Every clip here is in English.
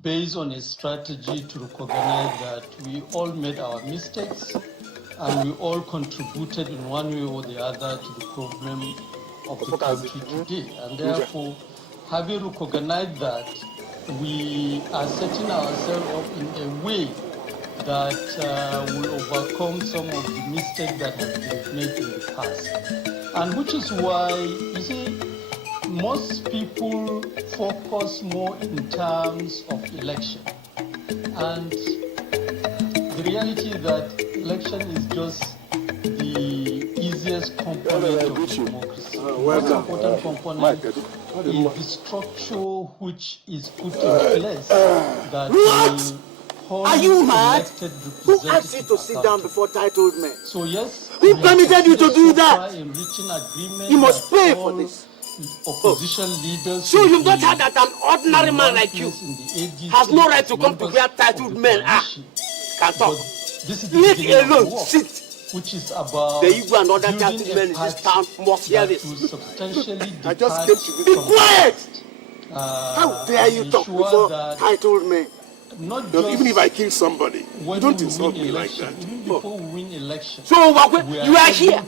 based on a strategy to recognize that we all made our mistakes and we all contributed in one way or the other to the problem of the country today. And therefore, having recognized that, we are setting ourselves up in a way that will overcome some of the mistakes that have been made in the past. And which is why, you see, most people focus more in terms of election. And the reality is that election is just the easiest component of democracy. The most important component is the structure which is put in place that will hold Are you mad? Who asked you to sit down before titled men? So yes, who permitted you to do that? In reaching agreement, you must pay for this. Opposition leaders. So you've not heard that an ordinary man like you has no right to come to where titled men are. Can talk. Let alone sit. Which is about the Igbo and other titled men in this town must hear this. I just came to be quiet. How dare you talk before titled men? Not just even if I kill somebody, you don't insult me like that. Before we win election, so you are here,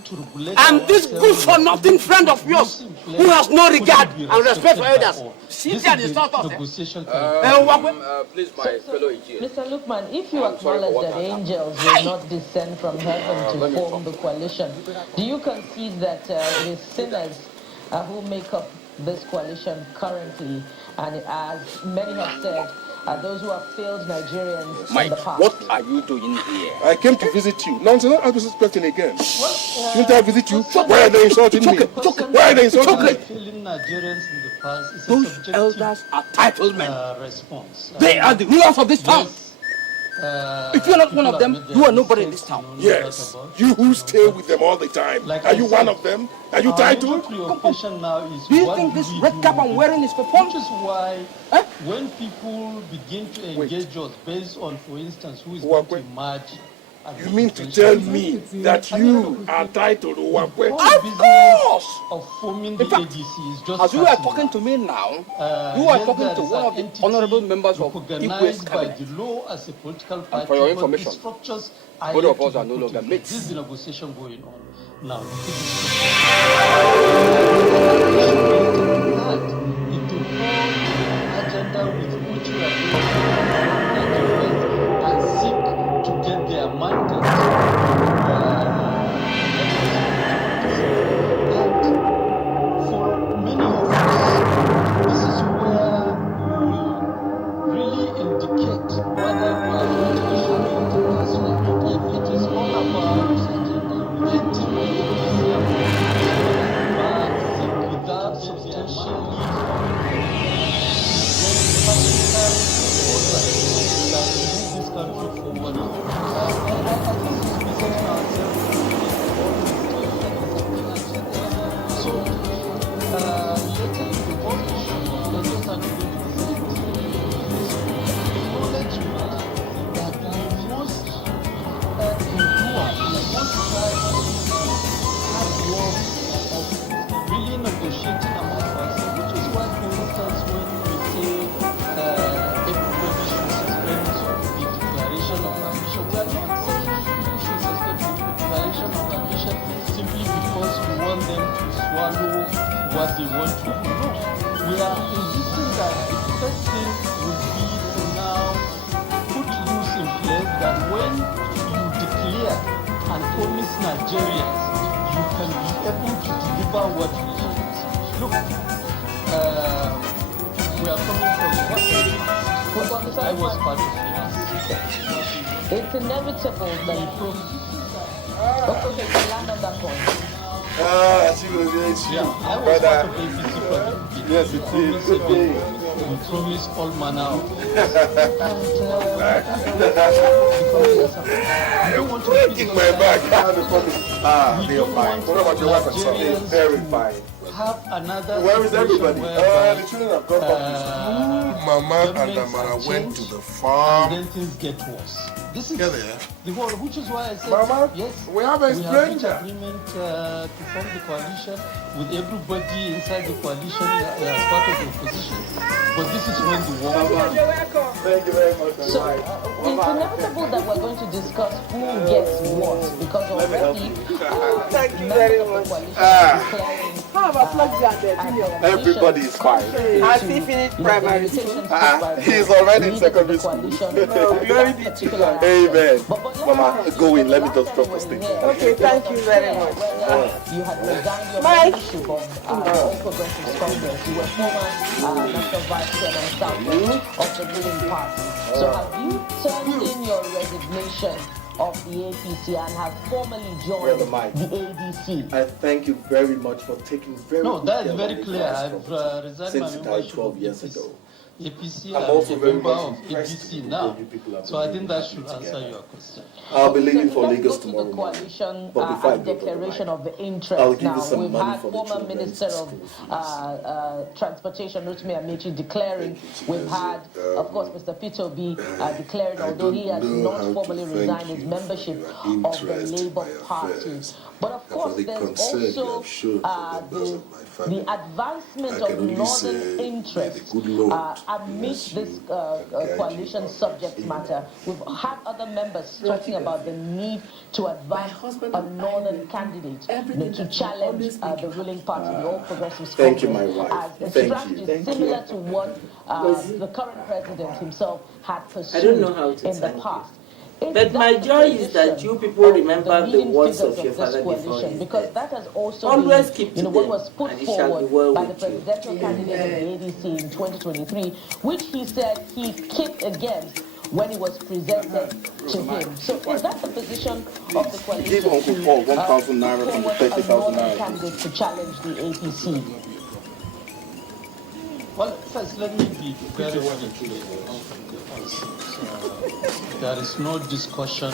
and this good-for-nothing friend of yours, who has no regard and respect for others, sits there and start us. Please, my fellow EG. Mr. Lukman, if you acknowledge that angels will not descend from heaven to form the coalition, do you concede that it is sinners who make up this coalition currently, and as many have said, those who have failed Nigerians Mike, in the past? What are you doing here? I came to visit you. Now, don't ask this question again. Didn't I visit you? Why are they insulting me? Why are they insulting me? Nigerians in the past is those elders are titled men. Response. They are the rulers of this town. If you're not one of them, you are nobody in this town. Yes, you who stay with them all the time. Are you one of them? Are you titled? Do you think this red cap I'm wearing is for fun? Which is why when people begin to engage us based on, for instance, who is going to emerge. You mean to tell me that you are titled Uwakwe? Of course! Of forming the AGC is just as you are talking to me now, you are talking to one of the honorable members of Igwe's cabinet. By the law as a political party, and for your information, both of us are no longer mates. This is the negotiation going on now. Into whole agenda with which we are doing and seek to get their mandate. For many of us, this is where we really indicate whether we are going to be having the national media. It is all about getting without substantially this country forward. Really negotiating among ourselves, which is why, for instance, when we say everybody should suspend the declaration of ambition, we are not saying people should suspend the declaration of ambition simply because we want them to swallow what they want to do. No, we are insisting that the first thing will be to now put rules in place that when you declare and promise Nigerians, you can be able to deliver what you want. Look, we are coming from what I was part of it. It's inevitable that okay, so land on that point. She was yeah, I was part of APC from the beginning. Yes, it is. Okay. We promise all manner of I don't want to kick my back. They're fine. What about your wife and son? They're very fine. Have another. Where is everybody? The children have gone back to school. Mama and Amara went to the farm. And then things get worse. This is the whole, which is why I said, Mama, yes, we have a stranger. Agreement to form the coalition with everybody inside the coalition as part of the opposition. But this is when the war. Thank you very much. So it's inevitable that we're going to discuss who gets what, because already Thank you very much. How about Everybody is fine. Has he finished primary school? He's already in secondary school. Glory be to God. Amen. Mama, go in. Let me just drop the statement. Okay, thank you very much. You had resigned your Mike. membership of All Progressives Congress. You were former National Vice Chairman South of the ruling party. So have you turned in your resignation of the APC and have formally joined the ADC? I thank you very much for taking very No, good that is care very of clear. my I've instructions resigned since my it died membership 12 of years ago. APC. I'm I'm also a very member much of impressed ADC with now. what you people have So I been think that able to should put answer together. your question. I'll be leaving for Let's Lagos go to tomorrow the morning. coalition But before I and go to the declaration mic, of the I'll interest give you now. some We've money had for the former children's Minister school of Transportation, Rotimi Amechi, declaring. We've had, of course, Mr. Peter B declaring, although he has not formally resigned his membership of the Labour Party. But of course, there's also the advancement of northern interest amidst this coalition subject matter. We've had other members talking about the need to advance a northern candidate to challenge the ruling party, the All Progressives Congress, as a strategy similar to what the current president himself had pursued in the past. But my joy is that you people remember the words of your father before his because death. that has also Always been, keep to what them, was put and it shall be forward well by the with you. presidential candidate of the ADC in 2023, which he said he kicked against when it was presented to him. So is that the position of the coalition? Give Uncle Paul 1,000 naira from the 30,000 naira. Candidate to challenge the APC. Well, first, let me be very, very clear. There is no discussion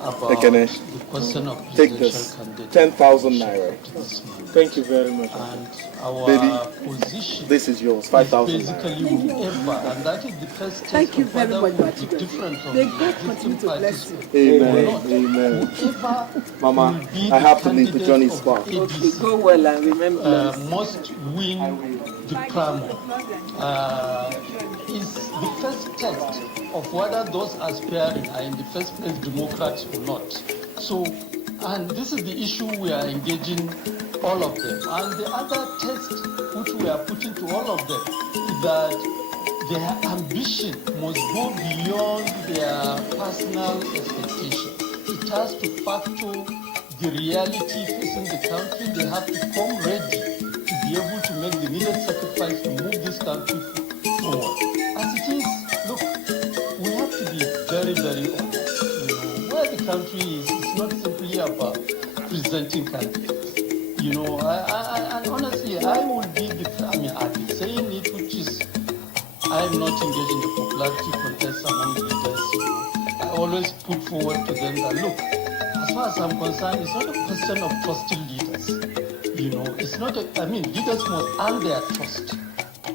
about the question of presidential candidate. 10,000 naira. Thank you very much. And our position this is yours, 5,000 basically whoever, and that is the first test Thank you of very whether much, we will be different from May the God existing continue to parties bless you. or Amen. not. Amen. Whoever Mama, will be I have to the leave. The journey is candidate far. of ADC, Go well and remember. must win the primary. Is the first test of whether those aspiring are in the first place Democrats or not. So, and this is the issue we are engaging all of them. And the other test which we are putting to all of them is that their ambition must go beyond their personal expectation. It has to factor the reality facing the country. They have to come ready to be able to make the needed sacrifice to move this country forward. As it is, look, we have to be very, very honest. Where the country is, it's not simply about presenting candidates. I honestly, I will be I've been saying it, which is, I'm not engaged in the popularity contest among leaders. I always put forward to them that, look, as far as I'm concerned, it's not a question of trusting leaders. It's not leaders must earn their trust.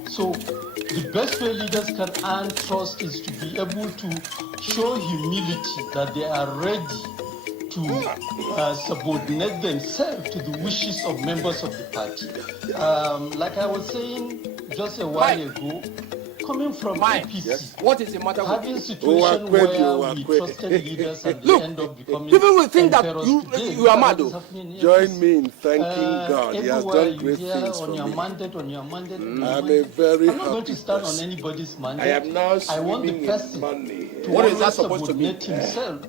So the best way leaders can earn trust is to be able to show humility, that they are ready to subordinate themselves to the wishes of members of the party. Like I was saying just a while ago, coming from APC, yes. What is the matter with having a situation where we trusted leaders and they end up becoming people will think that today, you are mad. Join me in thanking God. He has done great things for me. On your mandate. I'm a very I'm not going to stand on person. anybody's mandate. I am now I want the swimming in person money. to What is always that supposed to mean? subordinate himself to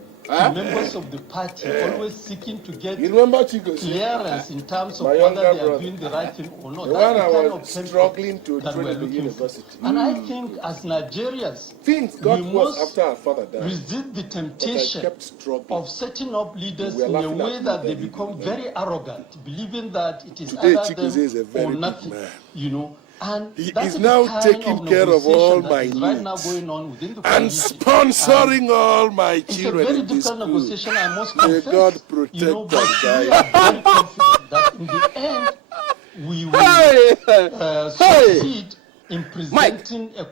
members of the party, always seeking to get You remember Chico? clearance in terms of My whether younger they are brother. doing the right thing or not. The That's one I the kind was of struggling to that train we're in the looking university. for. And I think as Nigerians, Things got we worse must after our father died. resist the temptation kept struggling. of setting up leaders We were in a laughing at way him that they then, become you very arrogant, believing that it is Today, either Chigozie is a them very or big nothing. man. And He that is is now the kind taking care of all negotiation that my is right now needs going on within the and coalition. sponsoring all my It's a children very in this difficult school. negotiation, I must May confess. God protect but we Tanzania. are very confident that in the end, we will succeed in presenting a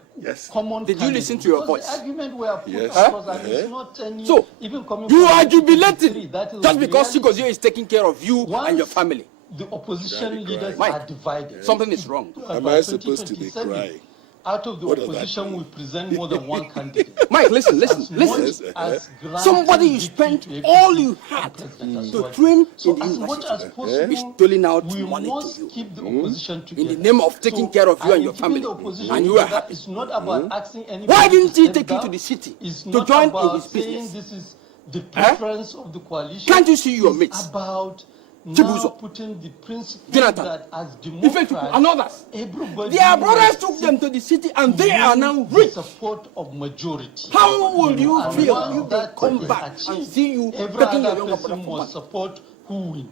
common Did you listen to your because voice? The argument we are put Yes. across, and it's not any, So, even coming you from are the jubilating three, that is just the because reality. Chigozie is taking care of you and your family. The opposition leaders Mike, are divided. something is wrong. Am I supposed to be crying? out of the opposition will present more than one candidate. Mike, listen. Somebody you spent all you had to train in the university is doling out money to you. Keep the opposition together. In the name of taking care of you and your family. And you are happy. It's not about asking anybody. Why didn't he take you to the city to join in his business? This is the preference of the coalition. Can't you see your mates? About now putting the principle that as Democrats and others, their brothers took them to the city and they are now rich. Support of majority. How will you feel if they come back and see you taking your younger brother for money? Support who win.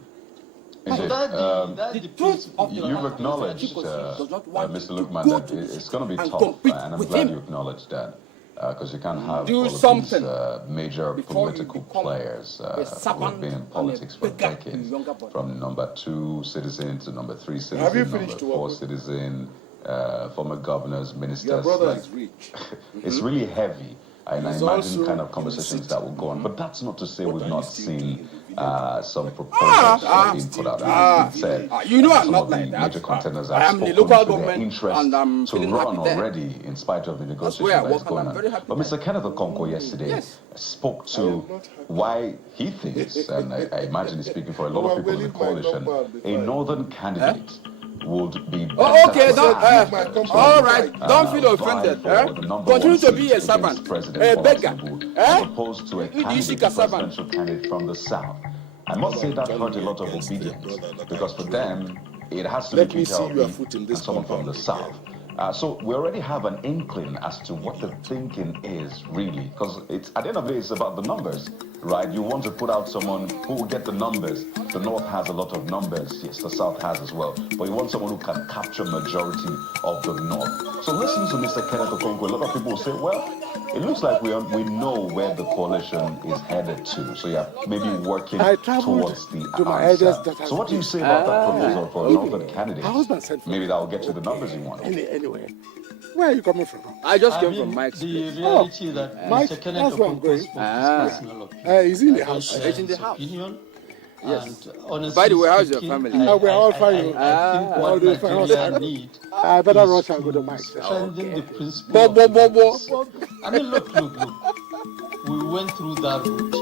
The truth of you've acknowledged, Mr. Lukman, that it's going to be tough, and I'm glad you acknowledged that. Because you can't have all of these major political players who have been in politics for decades, from number 2 citizen to number 3 citizen, number 4 citizen, former governors, ministers. Your brother is rich. It's really heavy. And I imagine kind of conversations that will go on. But that's not to say we've not seen some proposals being put out. You know I'm not like that. Major contenders I am the local government and I'm to run already in spite of the negotiation that is going on. But Mr. Kenneth Okonkwo yesterday spoke to why he thinks, and I imagine he's speaking for a lot of people in the coalition, a northern candidate would be better. All right, don't feel offended. Continue to be a servant, a beggar, as opposed to a presidential candidate from the south. I must say that hurt a lot of obedience, because for them it has to be Peter Obi and someone from the south. So we already have an inkling as to what the thinking is really, because it's at the end of the day it's about the numbers, right? You want to put out someone who will get the numbers. The north has a lot of numbers, yes, the south has as well, but you want someone who can capture majority of the north. So listen to Mr. Kenneth Okonkwo. A lot of people will say, well, it looks like we know where the coalition is headed to. So yeah, maybe working towards the answer. So what do you say about that proposal for a northern candidate? Maybe that will get you the numbers you want. Anyway, where are you coming from? I just came from Mike's place. The reality that Mike, Mr. Kenneth Okonkwo spoke his personal opinion. He's in the house. He's in the house. Yes. And honestly, by the way, how's your family? We're all fine. I think what Nigeria need I better rush and go to Mike. Strengthen the principle. I mean, look. We went through that route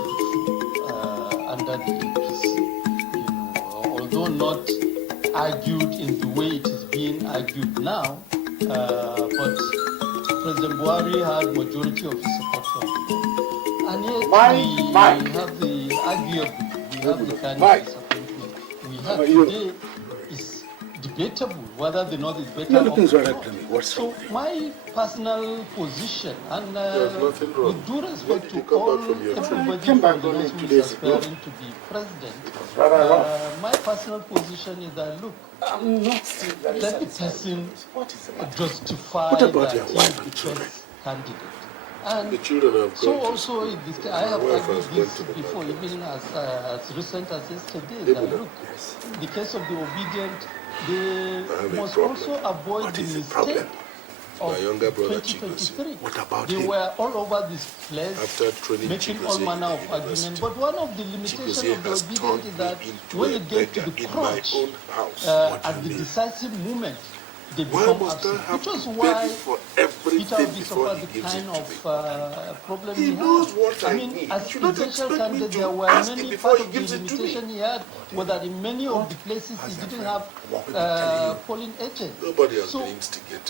under the APC. Although not argued in the way it is being argued now, but President Buhari had majority of his support from people. And yet we have the AGU. We have the kind of disappointment we have today is debatable whether the North is better or not. So my personal position, and with due respect to everybody from the North who is aspiring to be president, my personal position is that, look, let the person justify that he is the best candidate. And the children have so also in this, I have argued this before, even as recent as yesterday, that look, in the case of the obedient, they must also avoid the mistake of 2023. They were all over this place, making all manner of arguments. But one of the limitations of the obedient is that when you get to the crutch, at the decisive moment, they become absent. Which was why Peter Obi suffered the kind of problem he had. I mean, as presidential candidate, there were many part of the limitation he had was that in many of the places he didn't have polling agents. So,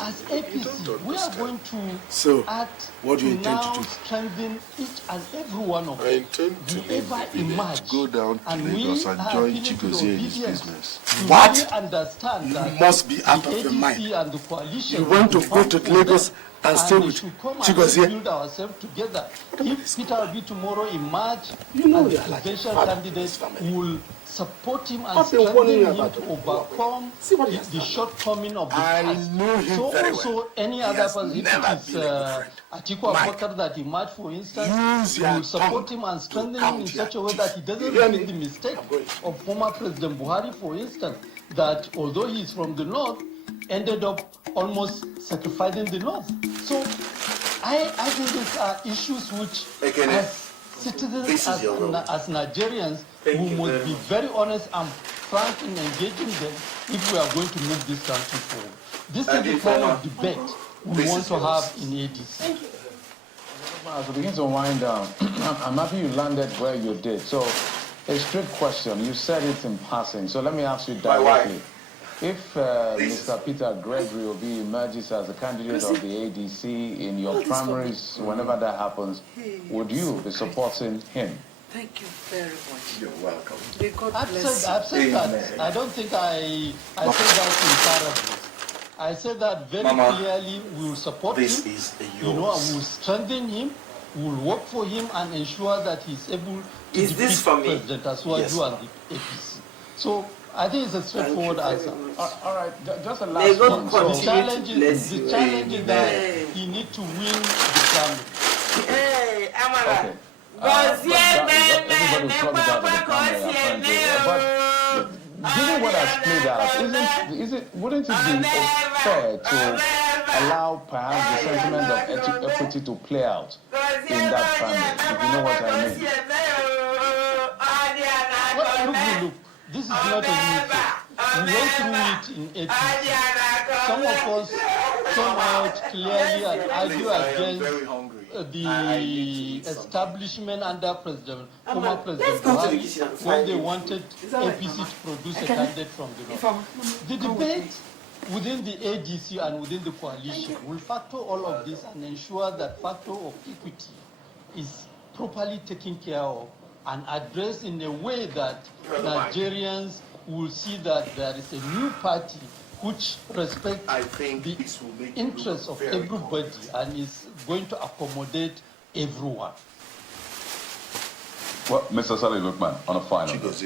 as APC, we are going to act to now strengthen each and every one of them. Whoever emerge, go down to and Lagos and join Chigozie in his business. What? Understand You that must be out of your mind. And the coalition, you want to go to Lagos and stay with Chigozie? Build ourselves together. If Peter Obi tomorrow emerge as a presidential candidate, will support him and strengthen him to overcome the shortcoming of the past. So also any other person, if it is Atiku Abubakar that emerged, for instance, will support him and strengthen him in such a way that he doesn't repeat the mistake of former President Buhari, for instance, that although he is from the north, ended up almost sacrificing the north. So I think these are issues which, as citizens, as Nigerians, we must be very honest and frank in engaging them if we are going to move this country forward. This is the kind of debate we want to have in ADC. Thank you. As we begin to wind down, I'm happy you landed where you did. So, a straight question. You said it in passing. So let me ask you directly. If Mr. Peter Gregory Obi emerges as a candidate of the ADC in your primaries, whenever that happens, would you be supporting him? Thank you very much. You're welcome. May God I've bless said that. I don't think I said that in parables. I said that very clearly. We will support him. Is we will strengthen him. We will work for him and ensure that he's able to defeat President Asiwaju and the APC. So I think it's a straightforward answer. All right, just a last one. So the challenge is that he needs to win the primary. Hey, Amara. Okay. Everybody was talking about the primary, but given what has played out, wouldn't it be fair to allow perhaps the sentiment of equity to play out in that primary, if you know what I mean? Well, look, this is not a new thing. We went through it in APC. Some of us came out clearly and argued against the establishment under former President Buhari when they wanted APC to produce a candidate from the north. The debate within the ADC and within the coalition will factor all of this and ensure that factor of equity is properly taken care of and addressed in a way that Nigerians will see that there is a new party which respects the interests of everybody and is going to accommodate everyone. Well, Mr. Saleh Lukman, on a final note.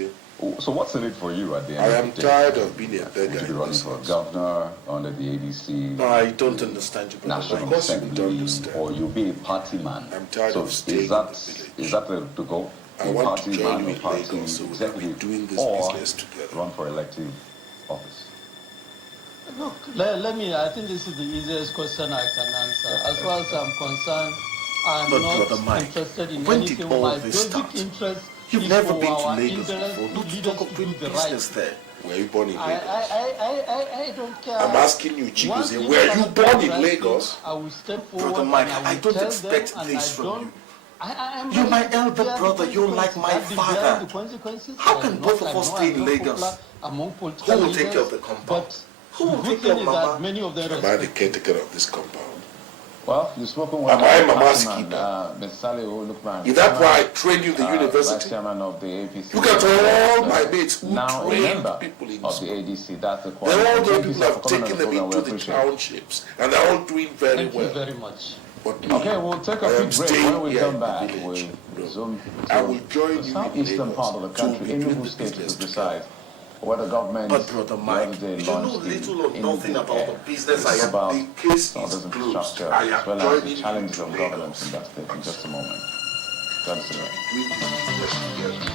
So what's in it for you at the end of the day? I am tired of being a beggar. To be running for governor under the ADC. No, I don't understand you, brother. National Of course you don't Assembly, understand. or you'll be a party man. I'm tired so of staying is that in the village. Is that the goal? I want to join you in Lagos so we can be doing this business together. Run for elective office. Look, I think this is the easiest question I can answer. As far as I'm concerned, I'm not interested in anything. My basic interest You've never been to Lagos before. Don't talk of doing business there. Were you born in Lagos? I don't care. I'm asking you, Chigozie, were you born in Lagos? I will step forward. Brother Mike, I don't expect this from you. You're my elder brother. You're like my father. How can both of us stay in Lagos? Who will take care of the compound? Who will take care of Mama? Am I the caretaker of this compound? Well, you've spoken with Mama's keeper. Is that why I trained you in the university? Of the APC. Look at all my mates who now trained people in of school. the ADC. That's the They're all those people have taken them into the townships, and they're all doing very well. Thank you very much. But okay, we'll take a quick break. When we come back, we'll resume I will join you in southeastern part of the country, in Enugu State to decide where the government. But Brother Mike, you know little or nothing about the business I am. The case is closed. I am as well as the joining challenges you of in governance Lagos. in that state in just a moment. That's it. doing this business together.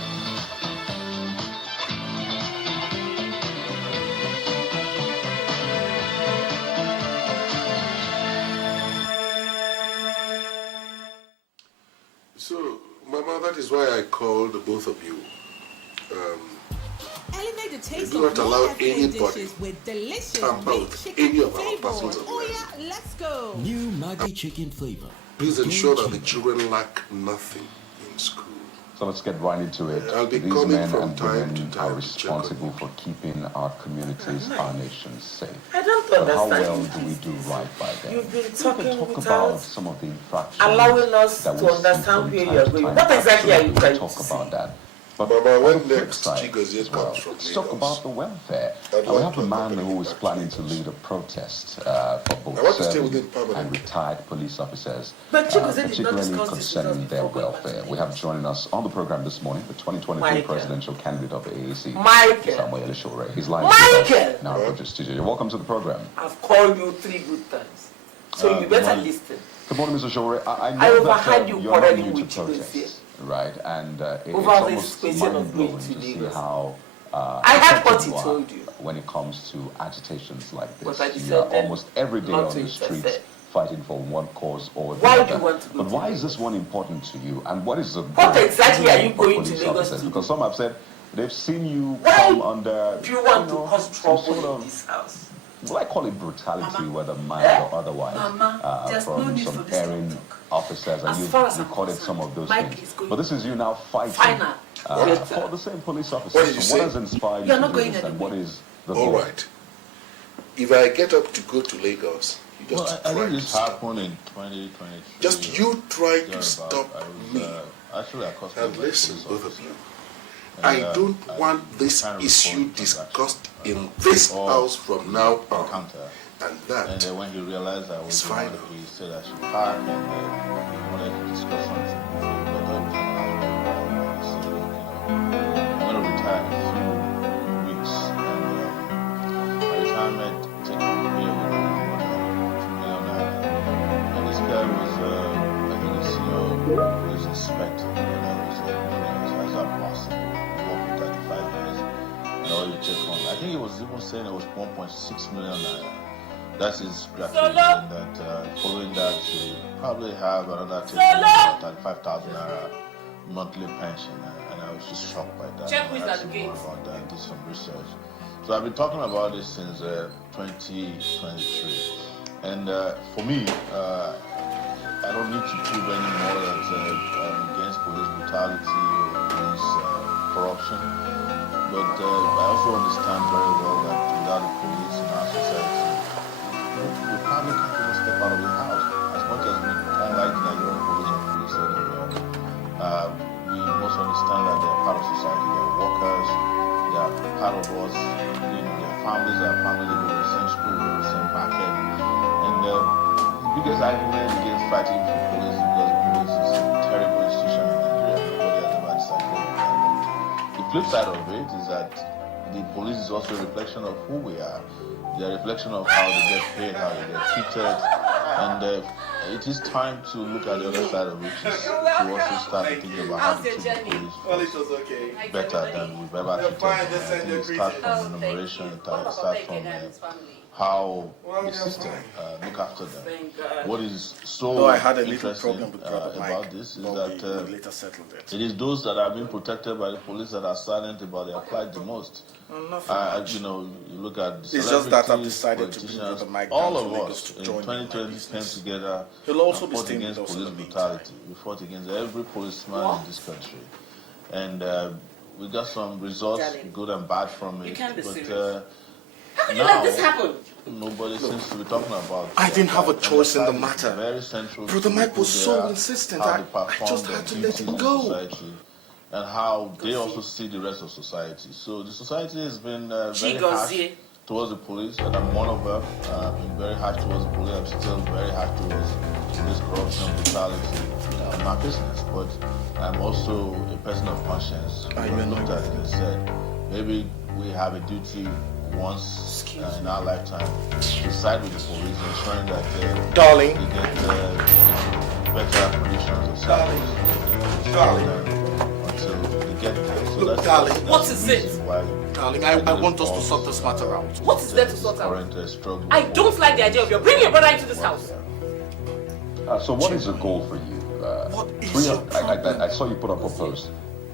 So, Mama, that is why I called both of you. Elevate the taste do not of allow African anybody dishes with delicious tamper baked with chicken any of our flavor. parcels of Oh rice. yeah, let's go. New Maggi chicken flavor. Please ensure that the children lack nothing in school. So let's get right into it. I'll be These coming men from and time women to time are to check on responsible you. for keeping our communities, our nation safe. I don't But how understand. well do we do right by them? You've been We can talking talk without about some of the infractions allowing us that to we see understand from where time you're to going. time. What exactly are you Absolutely, trying to talk say? about that. But Mama, on when the flip next side Chigozie as well, comes from let's talk Lagos, about the welfare. I'd And we like have to a man accompany who you is back to planning to Lagos. lead a protest for both I want to stay serving within permanent. and retired police officers, But Chigozie did not particularly discuss this concerning with us their before going back to welfare. We Lagos. have joining us on the program this morning the 2023 Michael. presidential candidate of the AAC, Michael. Samuel Edochie. He's live Michael. in our project studio. You're welcome to the program. I've called you 3 good times. So you better listen. Good morning, Mr. Shore. I I know overheard that you you're not quarreling new to with Chigozie. protest, right? And it's Over this almost question of mind-blowing going to to see Lagos. how I heard what effective he you are told you. when it comes to agitations like But this. I You are decided almost every day not on to the streets interfere. fighting for one cause or the Why other. do you want to go But to why is Lagos? this one important to you? And what is the What goal exactly are you for going to police Lagos officers? to Because some have said they've seen you Why come under Do you want to know, cause some trouble sort in of this house? will I call it brutality, whether mild or otherwise, from some erring officers, and you've recorded some of those things. But this is you now fighting for the same police officers. So what has inspired you to do this, and what is the goal? All right. If I get up to go to Lagos, you just I think this happened in 2023. Just you try to stop me. Actually, and listen, both of you. I don't want this issue discussed in this house from now on. And that and then when he realized I was fine. He said I should park, and he wanted to discuss something. I'm going to retire in a few weeks, and my retirement take on the year with more than $2 million. And this guy was, I think the CEO was inspector, and I was how's that possible? You work for 35 years, and all you take home. I think he was even saying it was 1.6 million. That is gratuity, and that following that, you probably have another 35,000 naira monthly pension, and I was just shocked by that. Check with I asked him more about that, did some research. So I've been talking about this since 2023, and for me, I don't need to prove anymore that I'm against police brutality or against corruption, but I also understand very well that without the police in our society, we probably can't even step out of the house. As much as we don't like the Nigerian police or police anywhere, we must understand that they're part of society. They're workers. They are part of us. Their families are family. They go to the same school, they go to the same market. And the biggest argument against fighting for police is because the police is a terrible institution in Nigeria. Nobody has ever decided that. The flip side of it is that the police is also a reflection of who we are. They're a reflection of how they get paid, how they get treated, and it is time to look at the other side of it, to also start thinking about how to treat the police better than we've ever treated them. It starts from enumeration, it starts from how the system look after them. What is so interesting about this is that it is those that have been protected by the police that are silent about their plight the most. You look at it's just that I've decided to bring the mic all of us in 2020 came together and fought against police brutality. We fought against every policeman in this country, and we got some results, good and bad, from it. But how could you let this happen? Nobody seems to be talking about. I didn't have a choice in the matter. Very central. Brother Mike was so insistent. I just had to let him go. And how they also see the rest of society. So the society has been very harsh towards the police, and I'm one of them. I've been very harsh towards the police. I'm still very harsh towards this corruption, brutality in my business. But I'm also a person of conscience. I looked at it and said, maybe we have a duty once in our lifetime to side with the police, ensuring that they get better conditions of service. Look, darling, what is it? Darling, I want us to sort this matter out. What is there to sort out? I don't like the idea of you bringing your brother into this house. So what is the goal for you? What is your problem? I saw you put up a post.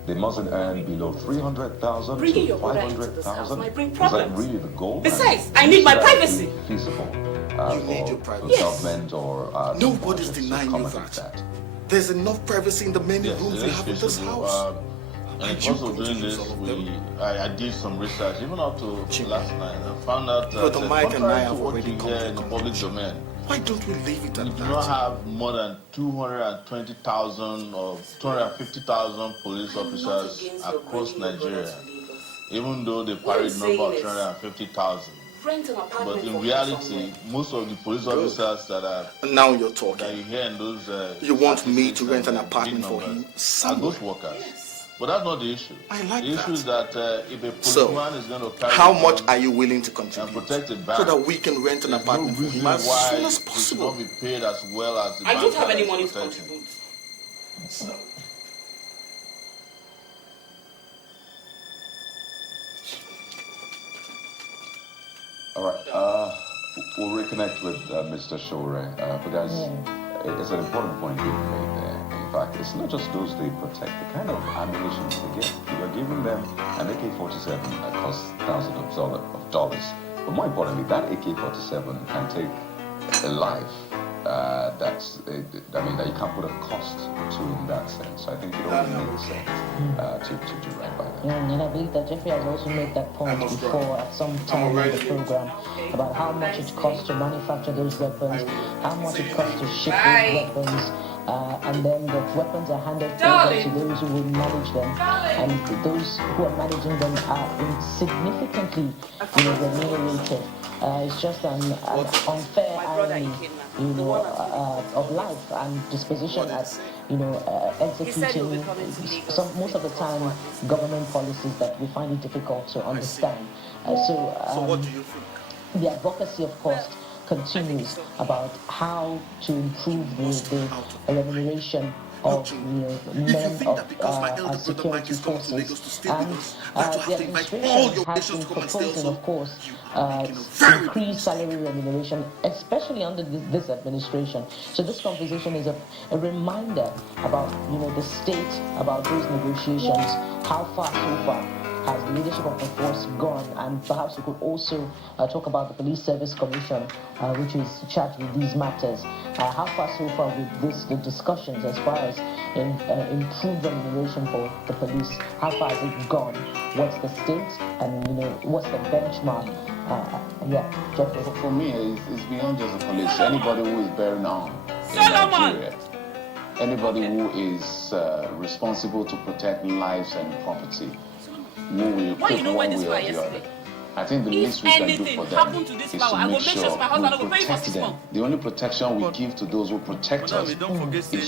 They mustn't earn below 300,000 to 500,000. Is that really the goal? Besides, I need my privacy. Feasible you need your privacy. for government or nobody's denying you that. There's enough privacy in the many rooms we have in this house. And because of doing this, I did some research, even up to last night, and found out that Mike and I have what already you hear in the public domain, why don't we leave it at we that? do not have more than 220,000 or 250,000 police officers across Nigeria, even though they parade the number of 250,000. But in reality, most of the police officers that are now you're talking. That you hear in those you want me to rent an apartment for him? Are those workers? Yes. But that's not the issue. I like the issue is that if a policeman is going to carry how much are you willing to contribute and protect the bank, so that we can rent an apartment for him as soon as possible? It should not be paid as well as the I bank. don't have any money to contribute. All right. We'll reconnect with Mr. Shore because it's an important point being made there. In fact, it's not just those they protect, the kind of ammunition they get. You are giving them an AK-47 that costs thousands of dollars. But more importantly, that AK-47 can take a life that you can't put a cost to in that sense. So I think it only makes sense to do right by that. And I believe that Jeffrey has also made that point before at some time in the program about how much it costs to manufacture those weapons, how much it costs to ship those weapons, and then the weapons are handed over to those who will manage them, and those who are managing them are insignificantly remunerated. It's just an unfair irony, of life and disposition as, executing most of the time government policies that we find it difficult to understand. So what do you think? The advocacy, of course, continues about how to improve the remuneration of men of our security forces, and the administration has been proposing, of course, increased salary remuneration, especially under this administration. So this conversation is a reminder about the state, about those negotiations, how far so far has the leadership of the force gone, and perhaps we could also talk about the Police Service Commission, which is charged with these matters. How far so far with the discussions as far as improved remuneration for the police? How far has it gone? What's the state, and what's the benchmark? Jeffrey. For me, it's beyond just the police. Anybody who is bearing arms in Nigeria, anybody who is responsible to protect lives and property, who will equip one way or the other. I think the least we can do for them is to make sure we protect them. The only protection we give to those who protect us is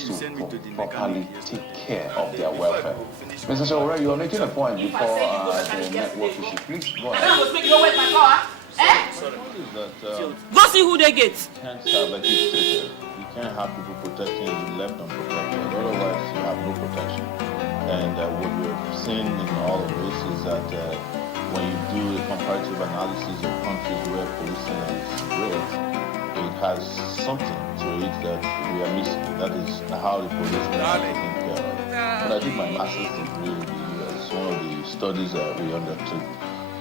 to properly take care of their welfare. Mr. Shawara, you are making a point before the network issue. Please go ahead. Go see who they get. Can't have, like you stated, you can't have people protecting you left unprotected. Otherwise, you have no protection. And what we've seen in all of this is that when you do a comparative analysis of countries where policing is great, it has something to it that we are missing. That is how the policemen are taken care of. But I think my master's degree in the US, one of the studies that we undertook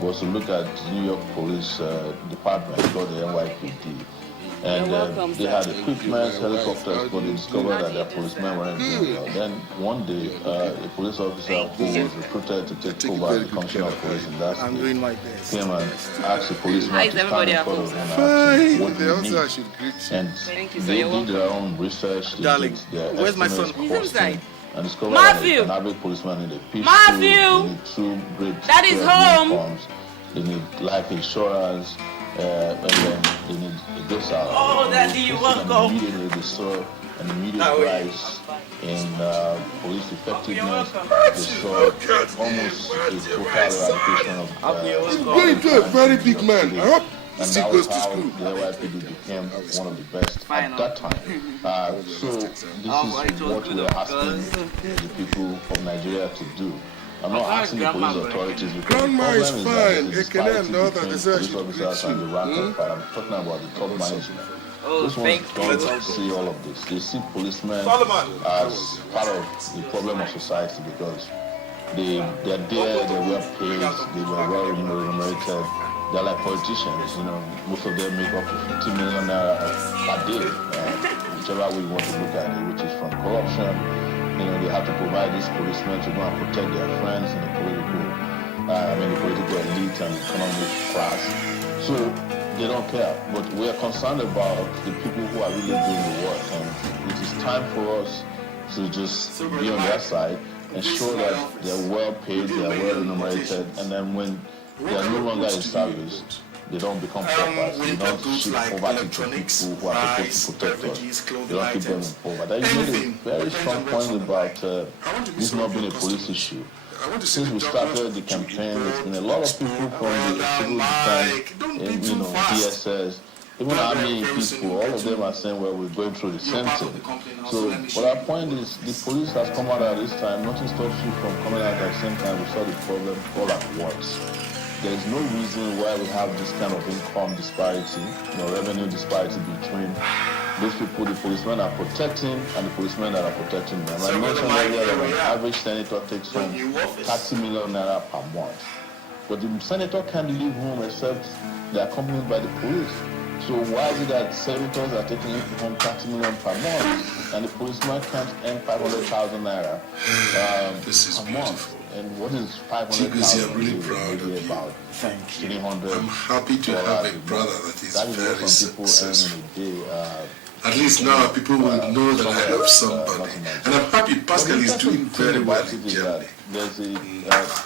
was to look at the New York Police Department called the NYPD. And they had equipment, helicopters, but they discovered that their policemen weren't doing well. Then one day, a police officer who was recruited to take over the commissioner of police in that state came and asked the policeman to stand in front of him and ask what they need. And they did their own research, they did their estimates costing, and discovered that an average policeman in a pitch they need 2 great uniforms, they need life insurance, and then they need a good salary. Oh, Daddy, you welcome. Immediately they saw an immediate rise in police effectiveness. They saw almost a total eradication of He's going to a very big man. I hope and that was how the NYPD became one of the best at that time. So this is what we are asking the people of Nigeria to do. I'm not asking the police authorities because Grandma the is problem fine. is that there's a disparity between police officers and the rank and file. I'm talking about the top management. Those ones don't see all of this. They see policemen as part of the problem of society because they're there, they're well paid, they were well remunerated. They're like politicians, most of them make up to 50 million naira a day, whichever way you want to look at it, which is from corruption. They have to provide these policemen to go and protect their friends in the political elite and economic class. So they don't care. But we are concerned about the people who are really doing the work. And it is time for us to just be on their side, ensure that they're well paid, they're well remunerated, and then when they are no longer in service, they don't become paupers. They don't ship poverty to people who are supposed to protect us. They don't keep them in poverty. You made a very strong point about this not being a police issue. Since we started the campaign, there's been a lot of people from the civil defense, DSS, even army people, all of them are saying, well, we're going through the same thing. So, but our point is, the police has come out at this time, nothing stops you from coming out at the same time. We saw the problem all at once. There's no reason why we have this kind of income disparity, revenue disparity between those people the policemen are protecting and the policemen that are protecting them. I mentioned earlier that an average senator takes home 30 million naira per month. But the senator can't leave home except they're accompanied by the police. So why is it that senators are taking home 30 million per month and the policeman can't earn 500,000 naira this is per month? And what is 500,000? I'm really proud of you. About Thank you. 300. I'm happy to have a brother that is very successful. At least now people will know that I have somebody. And I'm happy Pascal is doing very well in Germany. There's a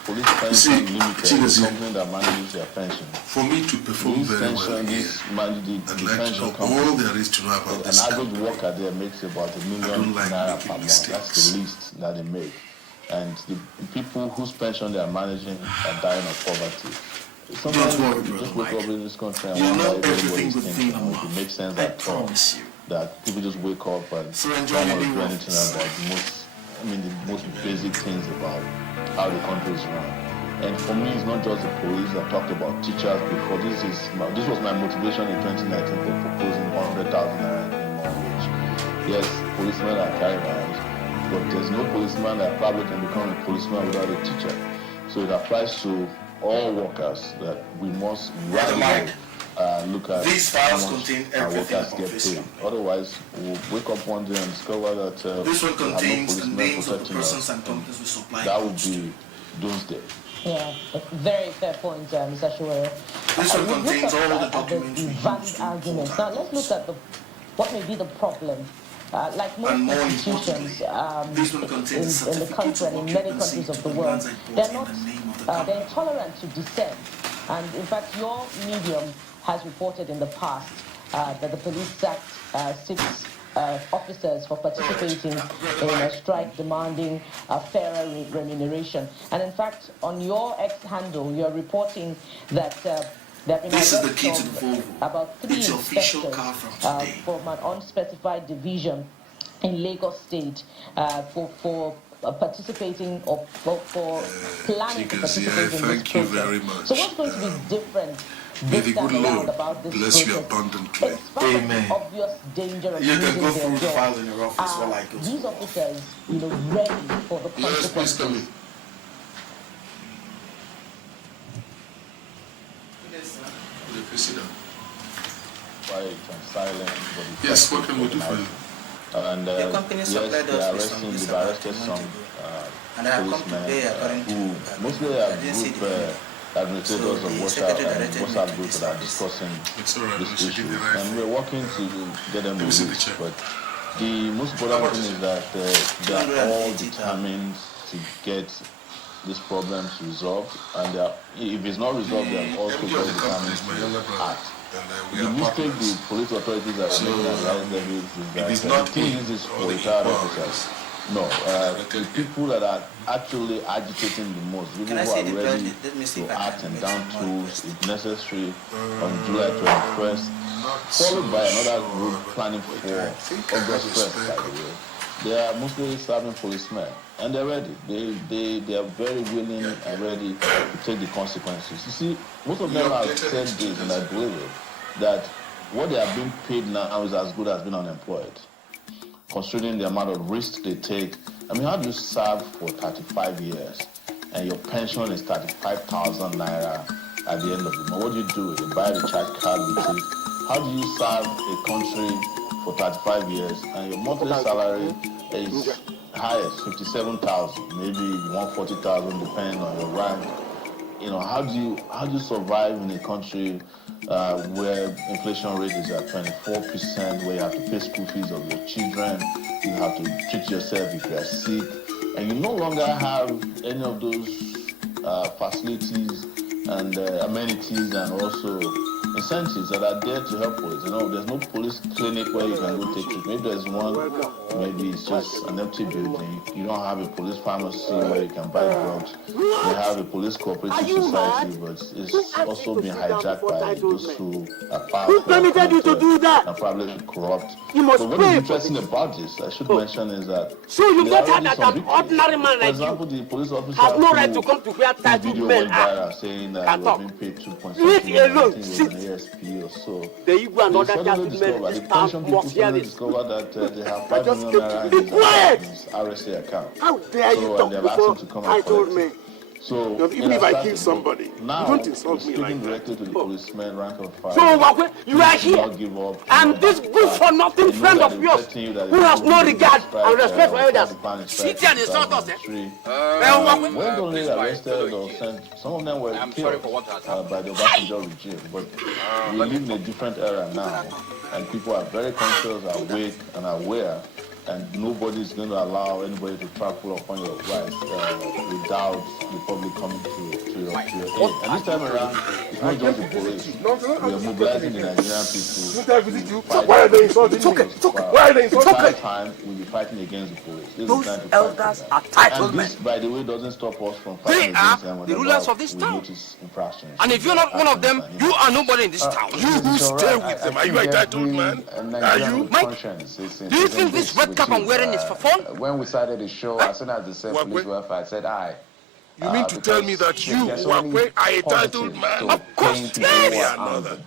police pension limited company that manages their pension. For me to perform very well here, I'd like to know all there is to know about this. An average worker there makes about $1 million naira per month. That's the least that they make. And the people whose pension they are managing are dying of poverty. Sometimes you just wake up in this country and wonder if everybody's thinking, it makes sense at all. That people just wake up and don't want to do anything about the most basic things about how the country is run. And for me, it's not just the police. I talked about teachers before. This was my motivation in 2019 for proposing 100,000 naira minimum wage. Yes, policemen are carrying arms, but there's no policeman that probably can become a policeman without a teacher. So it applies to all workers that we must look at these files contain everything workers get paid. Otherwise, we'll wake up one day and discover that this one contains the names of the persons us. and companies we supply. That would be doomsday. Yeah, very fair point, Mr. Chiwere. This one contains all the documents. Valid arguments. Now let's look at what may be the problem. Like most institutions in the country and in many countries of the world, they're intolerant to dissent. And in fact, your medium has reported in the past that the police sacked 6 officers for participating in a strike demanding a fairer remuneration. And in fact, on your X handle, you're reporting that there have been arrests of about 3 inspectors from an unspecified division in Lagos State for participating or for planning to participate in this process. So what's going to be different this time around about this bless you abundantly. Amen. Obvious danger of you can go losing through the their files in your office while I go. These officers, ready for the consequences. Yes, please come in. Please sit down. Quiet and silent. Yes, what can we do for you? And your company supplied us with some arrested some and I have come to pay according to mostly are group administrators of WhatsApp groups that are discussing this issue, and we're working to get them released. But the most important thing is that they are all determined to get these problems resolved, and if it's not resolved, they are also very determined to act. The mistake the police authorities are making at the levels is that the thing is for retired officers. No, the people that are actually agitating the most, people who are ready to act and down tools if necessary on July 21st, followed by another group planning for August 1st, by the way. They are mostly serving policemen, and they're ready. They are very willing and ready to take the consequences. You see, most of them have said this, and I believe it, that what they are being paid now is as good as being unemployed, considering the amount of risk they take. I mean, how do you serve for 35 years and your pension is 35,000 naira at the end of the month? What do you do? You buy the child card with it. How do you serve a country for 35 years and your monthly salary is highest 57,000, maybe 140,000, depending on your rank? How do you survive in a country where inflation rate is at 24%, where you have to pay school fees of your children, you have to treat yourself if you are sick, and you no longer have any of those facilities and amenities and also incentives that are there to help with. There's no police clinic where you can go take it. Maybe there's one, maybe it's just an empty building. You don't have a police pharmacy where you can buy drugs. You have a police cooperative society, but it's also being hijacked by those who are powerful. Who permitted you to do that? And probably corrupt. But what is interesting about this, I should mention, is that so you get that an ordinary man like you the police officer has no right to come to where titled men are. Saying that he was being paid 2.6 million. ASP or so. The Igbo and other gentlemen discover that they have 5 million naira in his RSA account. How dare you talk before I told me? So even if I kill somebody, now, you don't insult me like that. Directly to the policeman, rank and file. So you are here, and this good-for-nothing friend of yours who has no regard and respect for elders, sit here and insult us. When only arrested or sent, some of them were killed by the Obasanjo regime, but we live in a different era now, and people are very conscious, awake, and aware. And nobody is going to allow anybody to trample upon your rights without the public coming to your aid. And this time around, it's not just the police. We are mobilizing the Nigerian people. Why are they insulting me? Why are they insulting me? Time we'll be fighting against the police. Those elders are titled men. And this, by the way, doesn't stop us from fighting against them. They are the rulers of this town. And if you're not one of them, you are nobody in this town. You who stay with them, are you a titled man? Are you? Mike, do you think this red cap I'm wearing is for fun? When we started the show, as soon as they said police welfare, I said, you mean to tell me that you, Wakwe, are a titled man? Of course, yes.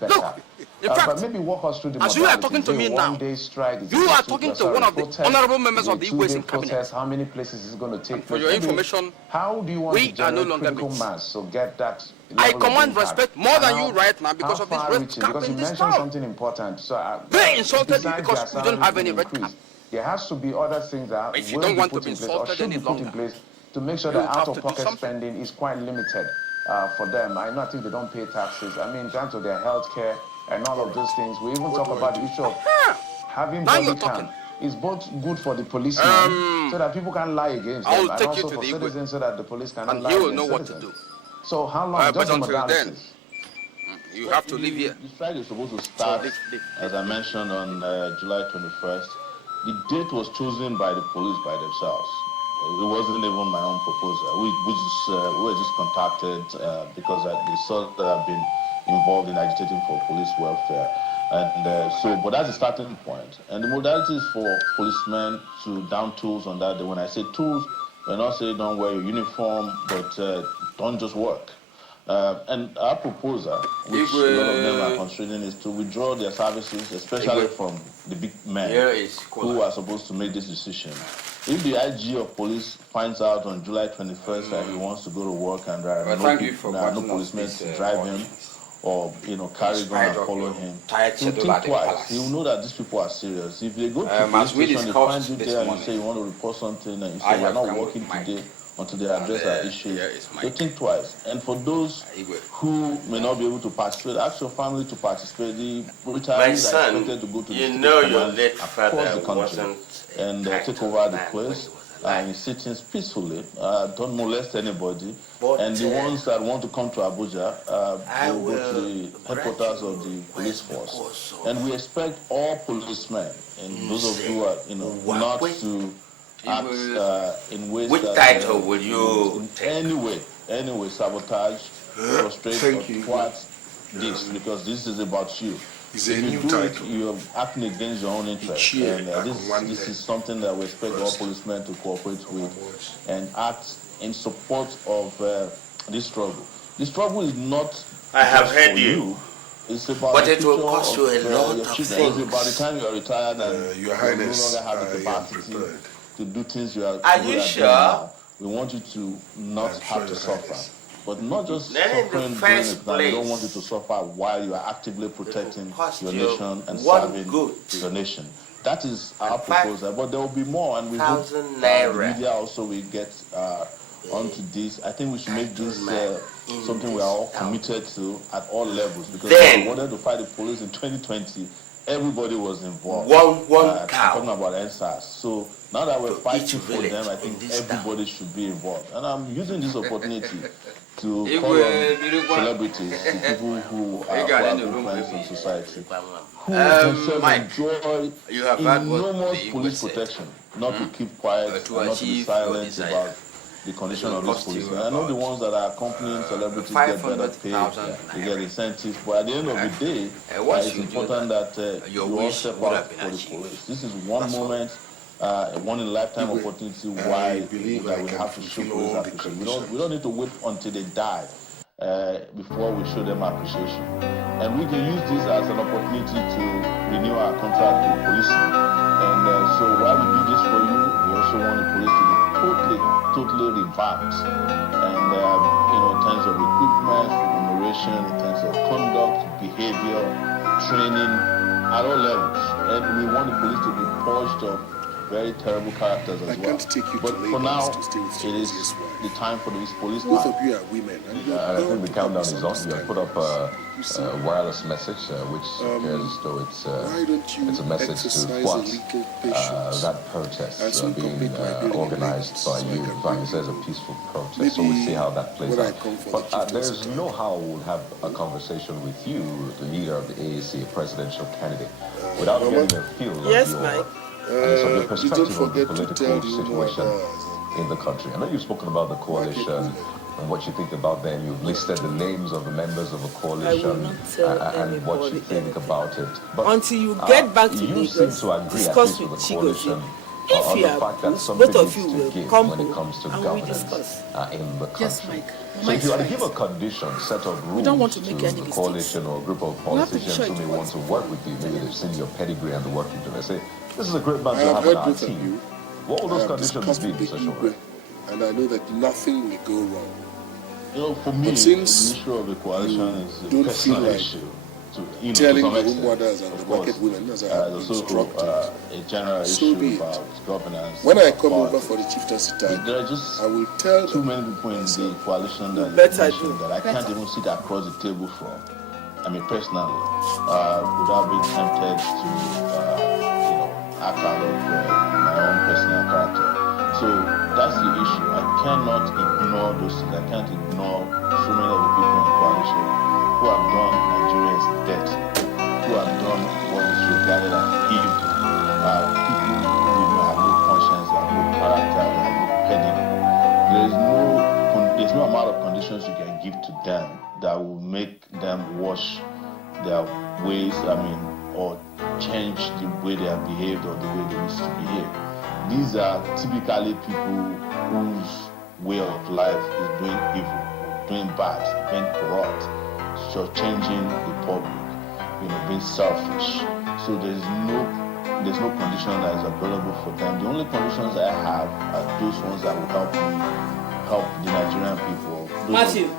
Look, in fact, but maybe walk us through the as you are talking to me now, you are talking to one of the honorable members of the Igbo in cabinet. How many places is it going to take? For your information, how do you want we to are no generate longer critical mass? So get that. I command respect more than you right now because of this red cap because in you this mentioned town. something important. So they insulted you because you don't have any red cap. There has to be other things that if you don't want to be insulted any longer, to make sure that out-of-pocket spending is quite limited for them. I know I think they don't pay taxes. I mean, in terms of their health care and all of those things, we even talk about the issue of having body cam. It's both good for the policemen so that people can lie against them, and also for citizens so that the police cannot lie against know citizens. what to do. So how long? But until then, you have to live here. The strike is supposed to start, as I mentioned, on July 21st. The date was chosen by the police by themselves. It wasn't even my own proposal. We were just contacted because they saw that I've been involved in agitating for police welfare. And but that's the starting point. And the modalities for policemen to down tools on that day. When I say tools, we're not saying don't wear your uniform, but don't just work. And our proposal, which a lot of them are considering, is to withdraw their services, especially from the big men who are supposed to make this decision. If the AGU of police finds out on July 21st that he wants to go to work and there are no policemen to drive him or carry gun and follow him, he'll think twice. He'll know that these people are serious. If they go to the police station, they find you there and you say you want to report something and you say you're not working today until they address our issues, they think twice. And for those who may not be able to participate, ask your family to participate. The retirees are expected to go to the state across the country and take over the place and sit peacefully. Don't molest anybody. And the ones that want to come to Abuja, they will go to the headquarters of the police force. And we expect all policemen, and those of you who are, not to act in ways which that title will you in take? any way sabotage, frustrate, or thwart this, because this is about you. It's a if new you do title. it, you're acting against your own interest. And this is something that we expect all policemen to cooperate with and act in support of this struggle. The struggle is not I have just heard for you. It's about But the it will future cost you a lot of It's things. about the time you are retired and Your Highness, no longer have the I am capacity prepared. to do things you are Are good you at sure? doing now. We want you to not I'm have sure, to Your suffer. Highness. But not just Then in the suffering during first it now. We don't place, want you to suffer while you are actively protecting cost your you nation and one serving good your nation. That is our and proposal. But there will be more, and we hope 5,000 the naira. media also will get onto this. I think we should make this something we are all committed to at all levels, because Then- when we wanted to fight the police in 2020, everybody was involved. One cow. Talking about NSAS. So now that we're each fighting for village them, I in think this everybody should be involved. And I'm using this opportunity to If call we- on celebrities, to people who are influenced in society, who themselves Mike, enjoy you have heard what enormous the police Igbo said. protection, not to keep quiet, To and not to be achieve your silent desire. about the condition of these cost you police. And I know the ones that are accompanying celebrities get better paid, 500,000 they get incentives, but at the end of the day, once it's you do important that your you all wish step would out have been for the achieved. police. This is one That's all. moment, one in a lifetime opportunity why believe that I we can have to show fulfill police all the appreciation. We don't need to wait until they die before we show them appreciation. And we can use this as an opportunity to renew our contract with policing. And so while we do this for you, we also want the police to be totally totally revamped. And, in terms of equipment, remuneration, in terms of conduct, behavior, training, at all levels. And we want the police to be purged of very terrible characters as well. Can't take you but to for now, to stay with it is the time for these police. Both of you are women. I think the countdown is on. You have put up a wireless message, which appears as though it's a message to thwart that protest being organized by you. In fact, it says a peaceful protest, so we'll see how that plays out. But there's no how we'll have a conversation with you, the leader of the AAC, a presidential candidate, without getting a feel of your perspective on the political situation in the country. I know you've spoken about the coalition and what you think about them. You've listed the names of the members of the coalition and what you think about it. But until you get back to you seem to agree at least with the coalition on the fact that something needs to give when it comes to governance in the country. So if you were to give a condition, set of rules to the coalition or a group of politicians who may want to work with you, maybe they've seen your pedigree and the work you do, they say, this is a great man to have on our team. What will those conditions be, Mr. Shore? And I know that nothing will go wrong. For me, the issue of the coalition is a personal issue. Telling the home mothers and the market women as I have instructed. A general issue about governance. When I come over for the chieftaincy time, there are just I will tell too many people in the coalition that I can't even sit across the table from. I mean, personally, without being tempted to, act out of my own personal character. So that's the issue. I cannot ignore those things. I can't ignore so many of the people in the coalition who have done Nigeria's debt, who have done what is regarded as evil. People who have no conscience, have no character, have no pedigree. There's no amount of conditions you can give to them that will make them wash their ways, or change the way they have behaved or the way they used to behave. These are typically people whose way of life is doing evil, doing bad, being corrupt, changing the public, being selfish. So there's no condition that is available for them. The only conditions I have are those ones that will help the Nigerian people.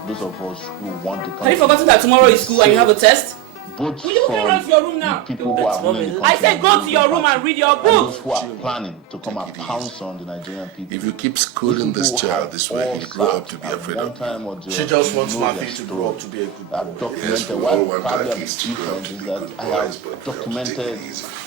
Those of us who want the country. Have you forgotten that tomorrow is school and you have a test? Will you run to your room now? People who are I said go to your room and read your book. Those who are planning to come and pounce on the Nigerian people. If you keep schooling this child this way, he'll grow up to be afraid of you. She just wants Matthew to grow up to be a good boy. I've documented what probably I'm that I have documented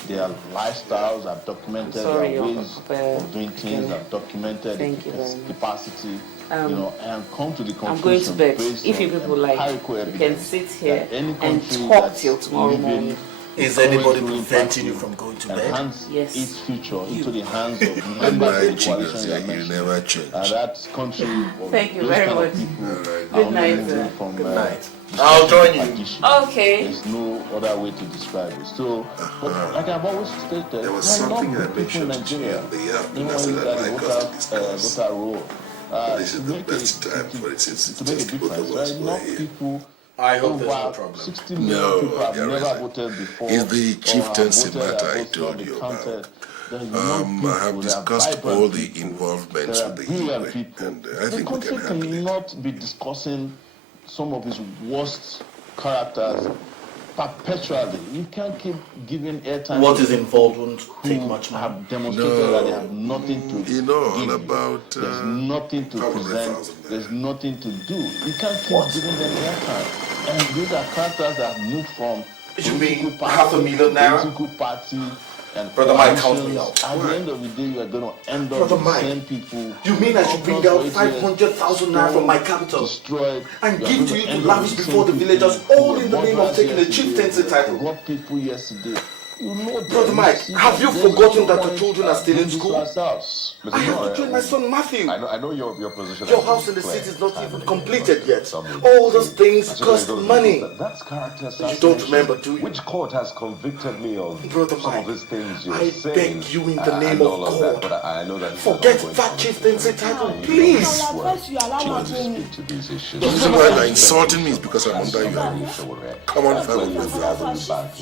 their lifestyles, I've documented their ways of doing things, I've documented their capacity. And come to the conclusion. I'm going to bed. If you people like, you can sit here and talk till tomorrow morning. Is anybody preventing you from going to bed? Enhance its future into the hands of members of the coalition. You never change. That country. Thank you very much. Good night, sir. Good night. I'll join you. Okay. There's no other way to describe it. So, but like I've always stated, there was something I mentioned in the afternoon. I said I'd like us to discuss. This is the best time for it since it's just both of us were here. I hope there's no problem. 60 million people have never voted before. It's the chieftaincy matter I told you about. I have discussed all the involvements with the UN, and I think we can handle it. The country cannot be discussing some of its worst characters perpetually. You can't keep giving airtime. What is involved won't take much money. Have demonstrated that they have nothing to all about there's nothing to present. There's nothing to do. You can't keep giving them airtime. And these are characters that have moved from political party, political party. And Brother Mike, count me out. At the end of the day, you are going to end up with the same people. You mean I should bring out 500,000 naira from my capital and give to you to lavish before the villagers, all in the name of taking the chieftaincy title? What people yesterday? You know, Brother Mike, have you forgotten that your children are still in school? I have to train my son Matthew. I know your position. Your house in the city is not even completed yet. All those things cost money. That's character. You don't remember, do you? Which court has convicted me of some of these things you're saying? I beg you in the name of God. But I know that forget that chieftaincy title, please. Speak to these issues. The reason why you're insulting me is because I'm under your roof. Come on, family,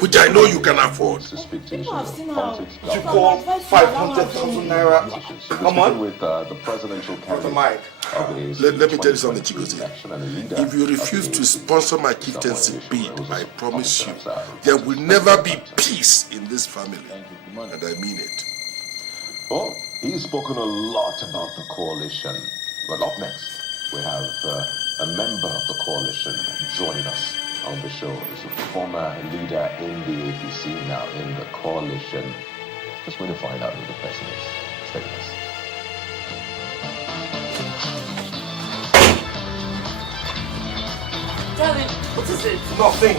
which I know you can afford. to speak to issues of politics. You call 500,000 naira? Come on. With the presidential candidate. Let me tell you something, Chigozie. If you refuse to sponsor my chieftaincy bid, I promise you, there will never be peace in this family. And I mean it. Well, he's spoken a lot about the coalition. Well, up next, we have a member of the coalition joining us on the show. He's a former leader in the APC, now in the coalition. Just wait to find out who the person is. Stay with us. Darling, what is it? Nothing.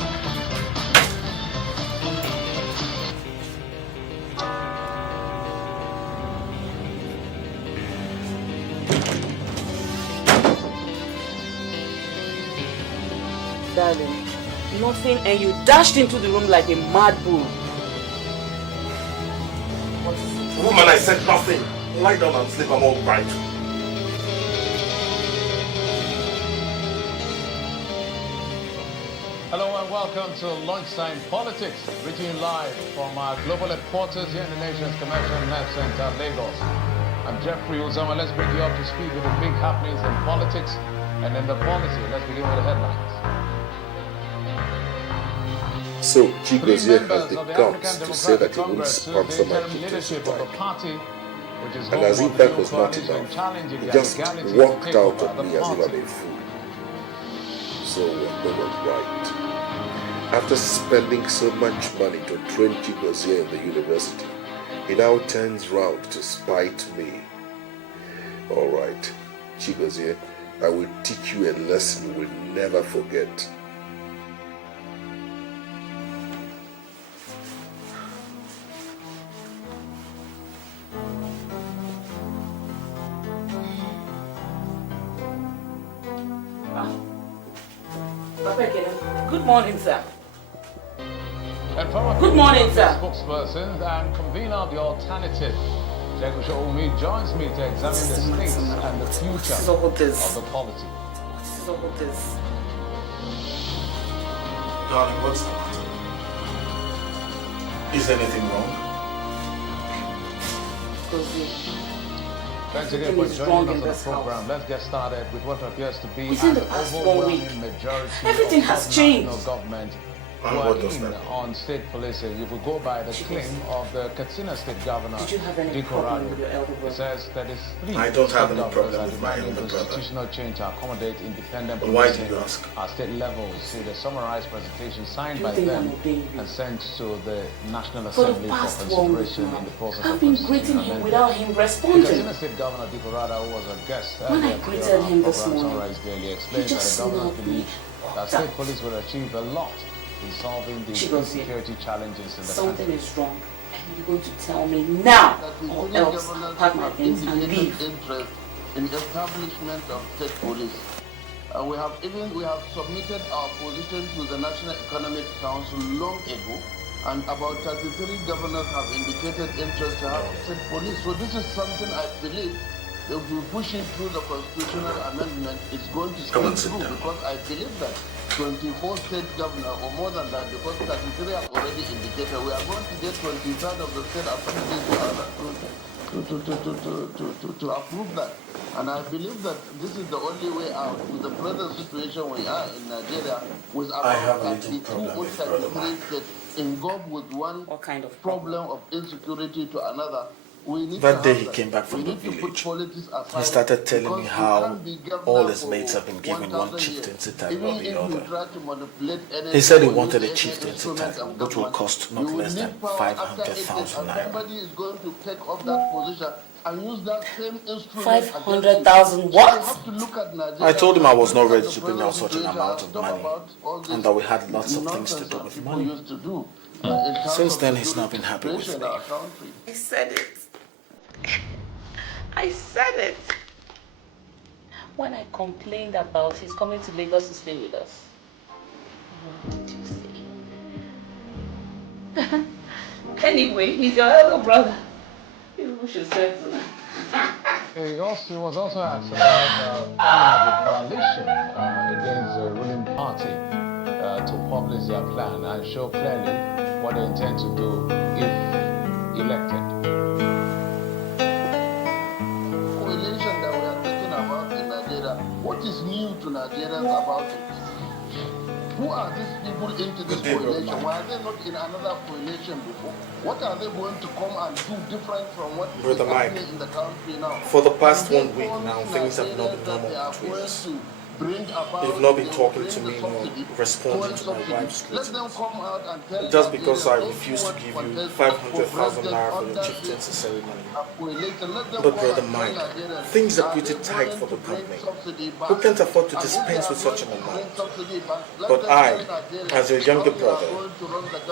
Darling, nothing, and you dashed into the room like a mad bull. What is it? Woman, I said nothing. Lie down and sleep, I'm all right. Hello and welcome to Lunchtime Politics, reaching you live from our global headquarters here in the nation's Commercial Net Center, Lagos. I'm Jeffrey Uzoma. Let's bring you up to speed with the big happenings in politics and in the policy. Let's begin with the headlines. So, Chigozie has the guts to say that he won't sponsor my chieftaincy bid. And as if that was not enough, he just walked out on me as if I'm a fool. So, no one right. After spending so much money to train Chigozie in the university, he now turns round to spite me. Alright, Chigozie, I will teach you a lesson you will never forget. Good morning, sir. And from Good morning, sir. Spokesperson and convener of the alternative, Umez joins me to examine the state and the future of the polity. What is all this? Darling, what's the matter? Is anything wrong? Thanks again for joining us on the program. Let's get started with what appears to be Within an overwhelming majority everything has changed. national government And who what are does in that mean? on state policing. If we go by the claim of the Katsina State Governor, Did you have any problem with your elder it brother? says that it's three I don't have any state problem governors with my are demanding elder brother. constitutional change to accommodate independent But why policing did you ask? at state levels. See the summarized presentation signed Do you by think them I'm obeying you? and sent to the National For the Assembly for past 1 week consideration now, in the process I've of been constitutional greeting him amendment. without him The responding. Katsina State Governor Dikorada, who was a guest When I earlier greeted today on our him this program morning, Sunrise Daily, explained he that the just governor smiled believes me. that state police will achieve a lot in solving the Chigozie, insecurity challenges in the something country. is wrong, and you're going to tell me now, or else I'll pack my things and leave. Interest in establishment of state police. We have submitted our position to the National Economic Council long ago, and about 33 governors have indicated interest to have state police. So this is something I believe if we push it through the constitutional amendment, it's going to come through, because I believe that 24 state governors, or more than that, because 33 have already indicated, we are going to get 23rd of the state assemblies to approve that. And I believe that this is the only way out with the present situation we are in Nigeria, with about 32 or 33 states engulfed with one kind of problem of insecurity to another. We need That to day have he came back from the village, he he started telling me how all his mates have been given one chieftaincy title or the other. He said he wanted a chieftaincy title, which will cost not less than 500,000 naira. Somebody is going to take up that position and use that same instrument. 500,000 what? I told him I was not ready to bring out such an amount of money, and that we had lots of things to do with money. Since then, he's not been happy with me. I said it. I said it. When I complained about his coming to Lagos to stay with us. What did you say? Anyway, he's your elder brother. You should settle. He was also asked about the coalition against the ruling party to publish their plan and show clearly what they intend to do if elected. Coalition that we are talking about in Nigeria, what is new to Nigerians about it? Who are these people into this coalition? Why are they not in another coalition before? What are they going to come and do different from what is happening in the country now? For the past 1 week now, things have not been normal between us. You've not been talking to me nor responding to my wife's greetings. Just because I refused to give you 500,000 naira for your chieftaincy ceremony. But brother Mike, things are pretty tight for the company. Who can't afford to dispense with such an amount? But I, as your younger brother,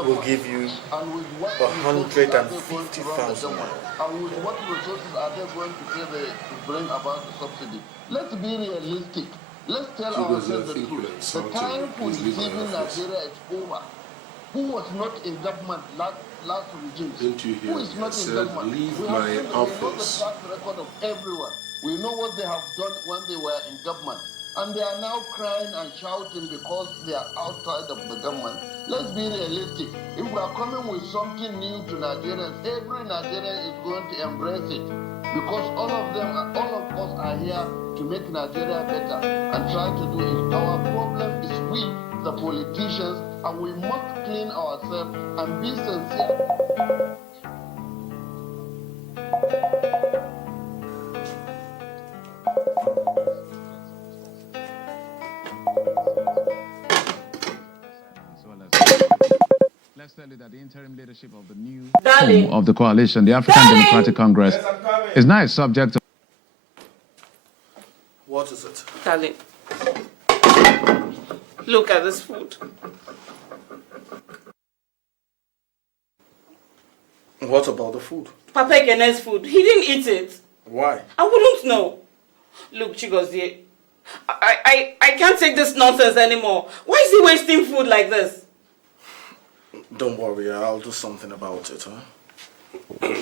will give you 150,000 naira. And with what resources are they going to bring about the subsidy? Let's be realistic. Let's tell ourselves the truth. The time for deceiving Nigeria is over. Who was not in government last regime? Didn't you hear Who is not in government? Leave We my know office. the track record of everyone. We know what they have done when they were in government. And they are now crying and shouting because they are outside of the government. Let's be realistic. If we are coming with something new to Nigerians, every Nigerian is going to embrace it. Because all of us are here to make Nigeria better and try to do it. Our problem is we, the politicians, and we must clean ourselves and be sincere. Let's tell you that the interim leadership of the new form of the coalition, the African Democratic Congress, is now a subject of... What is it? Darling, look at this food. What about the food? Papa Kene's food. He didn't eat it. Why? I wouldn't know. Look, Chigozie, I can't take this nonsense anymore. Why is he wasting food like this? Don't worry, I'll do something about it, huh?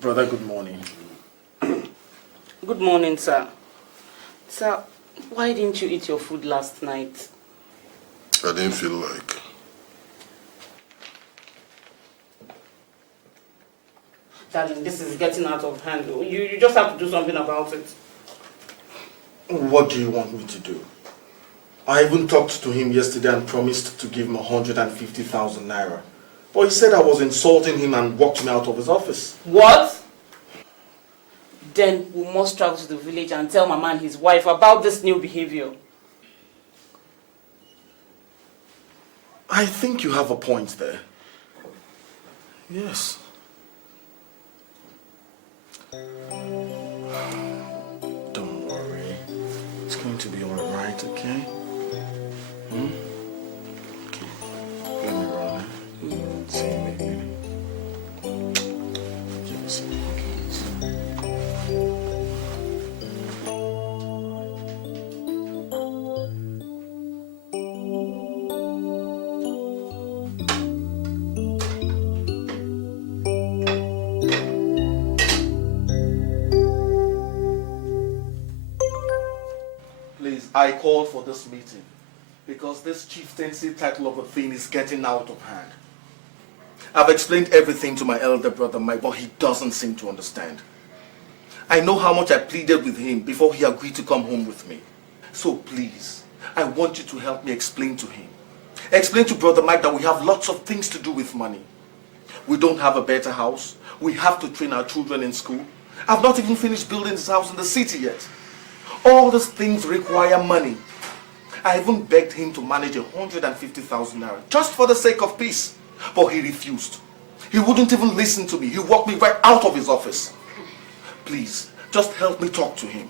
Brother, good morning. Good morning, sir. Sir, why didn't you eat your food last night? I didn't feel like. Darling, this is getting out of hand. You just have to do something about it. What do you want me to do? I even talked to him yesterday and promised to give him 150,000 naira. But he said I was insulting him and walked me out of his office. What? Then we must travel to the village and tell Mama and his wife about this new behavior. I think you have a point there. Yes. Don't worry. It's going to be alright, okay? Okay. Let me run it. See you later. Give me some cookies. Please, I called for this meeting because this chieftaincy title of a thing is getting out of hand. I've explained everything to my elder brother Mike, but he doesn't seem to understand. I know how much I pleaded with him before he agreed to come home with me. So please, I want you to help me explain to him. Explain to brother Mike that we have lots of things to do with money. We don't have a better house. We have to train our children in school. I've not even finished building this house in the city yet. All these things require money. I even begged him to manage 150,000 naira just for the sake of peace. But he refused. He wouldn't even listen to me. He walked me right out of his office. Please, just help me talk to him.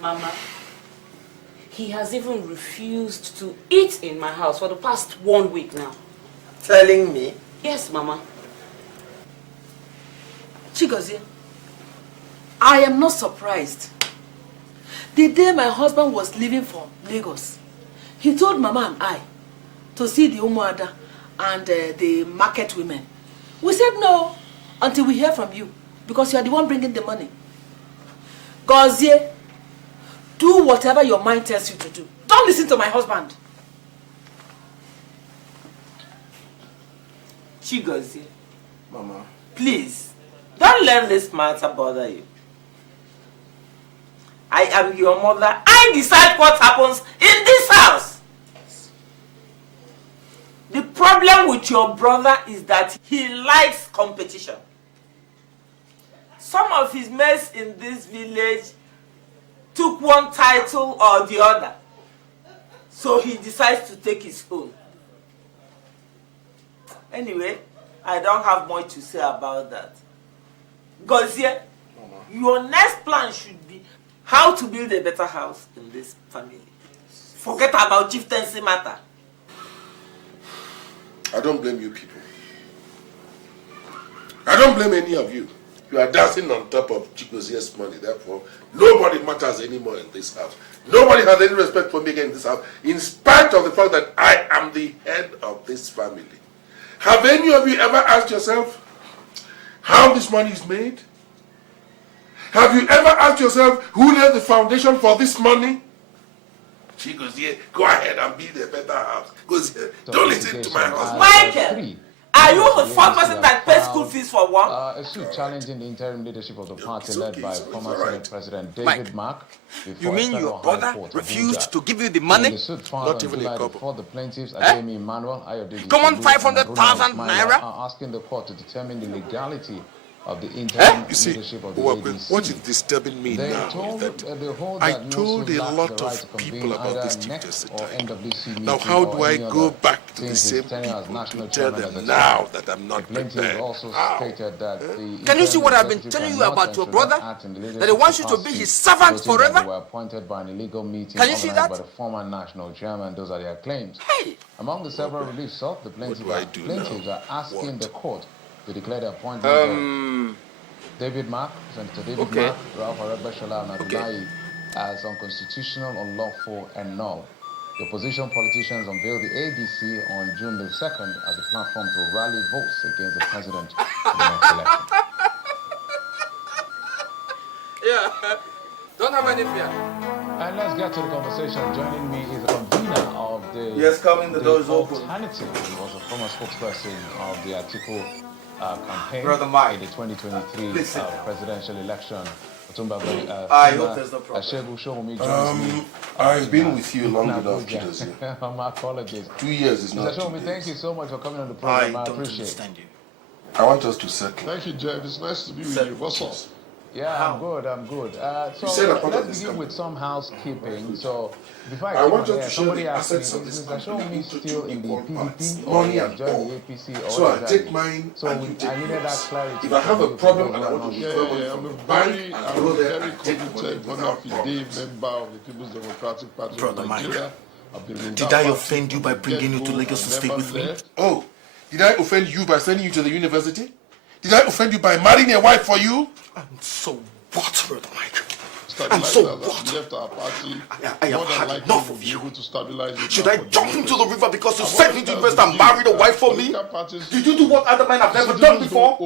Mama, he has even refused to eat in my house for the past 1 week now. Telling me? Yes, Mama. Chigozie, I am not surprised. The day my husband was leaving for Lagos, he told Mama and I to see the Umuada and the market women. We said no until we hear from you because you are the one bringing the money. Gozie, do whatever your mind tells you to do. Don't listen to my husband. Chigozie, Mama, please, don't let this matter bother you. I am your mother. I decide what happens in this house. The problem with your brother is that he likes competition. Some of his mates in this village took one title or the other. So he decides to take his own. Anyway, I don't have much to say about that. Gozie, your next plan should be how to build a better house in this family. Forget about chieftaincy matter. I don't blame you people. I don't blame any of you. You are dancing on top of Chigozie's money, therefore nobody matters anymore in this house. Nobody has any respect for me again in this house, in spite of the fact that I am the head of this family. Have any of you ever asked yourself how this money is made? Have you ever asked yourself who laid the foundation for this money? Chigozie, go ahead and build a better house. Don't listen to my husband. Michael, are you the first person that pays school fees for one? A suit challenging the interim leadership of the party led by former Senate President David Mark. You mean your brother refused to give you the money? Not even a couple. For the plaintiffs, Ademi Emmanuel, come on, 500,000 naira? Are asking the court to determine the legality of the interim leadership of the AGU. What is disturbing me now is that I told a lot of people about this chieftaincy time. Now how do I go back to the same people to tell them now that I'm not prepared? Can you see what I've been telling you about your brother? That he wants you to be his servant forever? Can you see that? By the former national chairman, those are their claims. Among the several reliefs sought, the plaintiffs are asking the court to declare the appointment of David Mark, Senator David Mark, Ralph Arebeshola, and Adonai as unconstitutional, unlawful, and null. The opposition politicians unveiled the ADC on June the 2nd as a platform to rally votes against the president in the next election. Yeah, don't have any fear. And let's get to the conversation. Joining me is the convener of the the door is open. Alternative. He was a former spokesperson of the Atiku campaign Brother Mike. in the 2023 presidential election. I hope there's no problem. I've been with you long enough, Chidozie. My apologies. 2 years is not 2 days. Thank you so much for coming on the program. I appreciate understand you. I want us to settle. Thank you, Jeff. It's nice to be with you. What's up? Yeah, I'm good. So let's begin with some housekeeping. So before I want came you on to show somebody the asked me, assets of is this Mr. Shomi still in the PDP or money he has and joined all. the APC? Or So I take mine so and you take I needed that clarity. If I have a problem and I want to I'm a very committed bona-fide member of the People's Democratic Party of Nigeria. Did I offend you by bringing you to Lagos to stay with me? Oh, did I offend you by sending you to the university? Did I offend you by marrying a wife for you? And so what, Brother Mike? And so what? I have had enough of you. Should I jump into the river because you sent me to invest and married a wife for me? Did you do what other men have never done before?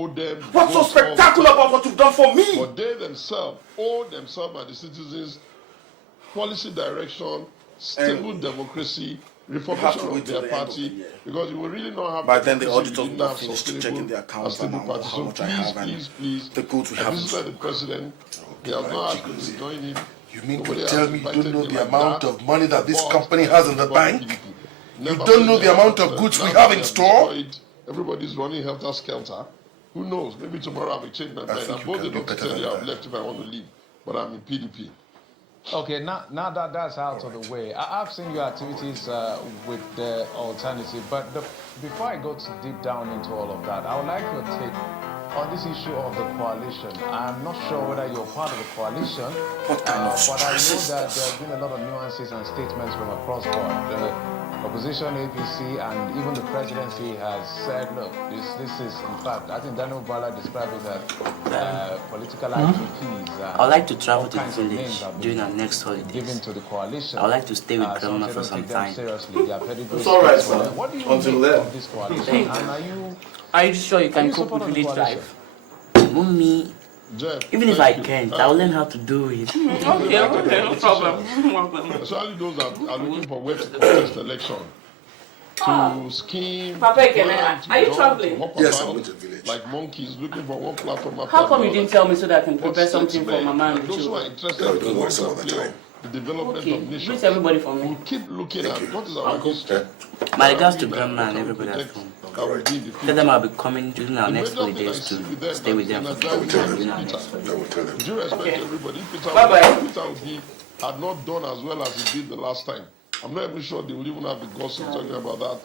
What's so spectacular about what you've done for me? But they themselves owe themselves and the citizens policy direction, stable democracy, reformation of their party, because you will really not have. By then the auditors will have finished checking the accounts and how much I have and the goods we have. This is the president. He has not asked me to join him. You mean to tell me you don't know the amount of money that this company has in the bank? You don't know the amount of goods we have in store? Everybody's running helter-skelter. Who knows? Maybe tomorrow I will change my mind. I'm bold enough to tell you I've left if I want to leave, but I'm in PDP. Okay, now that that's out of the way, I've seen your activities with the alternative, but before I go too deep down into all of that, I would like your take on this issue of the coalition. I'm not sure whether you're part of the coalition, what kind of but I know that there have been a lot of nuances and statements from across board. The opposition, APC, and even the presidency has said, look, this is, in fact, I think Daniel Bala described it as political IPPs. I'd like to travel to the village during our next holiday. Given to the coalition. I'd like to stay with Grandma for some time. It's all right, son. What do you Until make then. of this coalition? And are you sure you can cope with village life? Mommy, even if I can't, I'll learn how to do it. Okay, no problem. Especially those that are looking for where to contest election. to scheme. Papa, are you traveling? Yes, I'm going to the village. Like monkeys looking for one platform. How come you didn't tell me so that I can prepare something for Mama and the those who are children? interested in the development of nations. Greet everybody for me. We'll keep looking at what is our history. My regards to Grandma and everybody at home. Tell them I'll be coming during our next holidays to stay with them for the during our next holidays. Do you respect everybody? If Peter had not done as well as he did the last time, I'm not even sure they will even have the guts talking about that.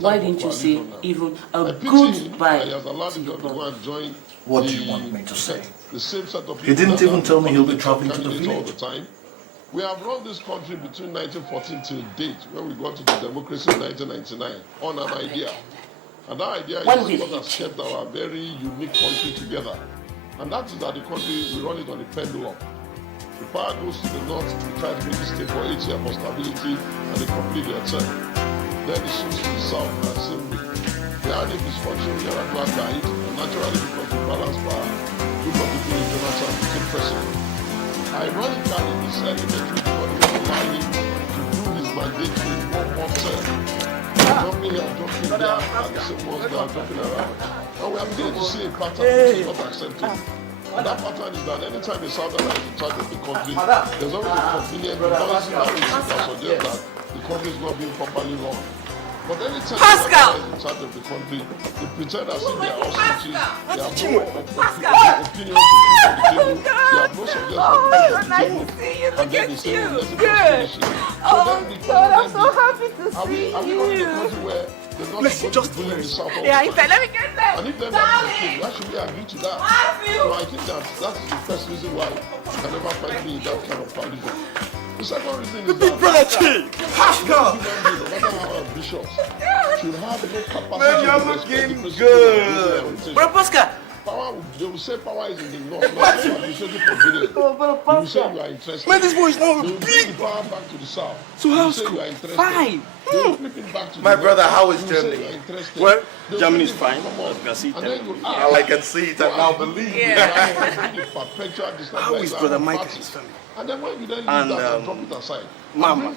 Why didn't you say even a goodbye? He has allowed him to go and join. What do you want me to say? The same set of He didn't even tell me he'll be traveling to the village. All the time. We have run this country between 1914 till date, when we got to the democracy in 1999, on an idea. And that idea is what has kept our very unique country together. And that is that the country, we run it on a pendulum. The power goes to the north to try to make it stay for 8 years for stability, and they complete their term. Then it swings to the south and same way. They had a dysfunction here at Black died, and naturally because the balance power, group of people in Jonathan became president. Ironically, this elementary body was allowing to do his mandate in one more term. Jumping here, jumping there, and the same ones now jumping around. And we are beginning to see a pattern which is not acceptable. And that pattern is that anytime a southerner is in charge of the country, there's always a convenient policy narrative that suggests that the country is not being properly run. But anytime a southerner is in charge of the country, they pretend as if they are ostriches, they have no opinion to put on the table, they have no suggestion to put on the table, and then they say, let's just finish it. So then the God, I'm so happy to are we not in a country where they're not supposed to bully the South all the time? Let me get there. And if they're not the case, why should we agree to that? So I think that is the first reason why you can never find me in that kind of coalition. The second reason is that Pascal, no matter how ambitious, should have no capacity to respect the principle. Bro, Pascal. Power, they will say power is in the north, not administrative convenience. You will say you are interested. Man, this boy is now big. Bring the power back to the south. So how's you say you are interested. fine? They will flip it back to My the brother, north. how is You will say Germany? you are interested. Well, They Germany will is flip fine. it, come on. I can see it. And then you Now I can see it and now believe it. How is Brother Michael's family? And then when you then leave And, that and drop it aside. Mama.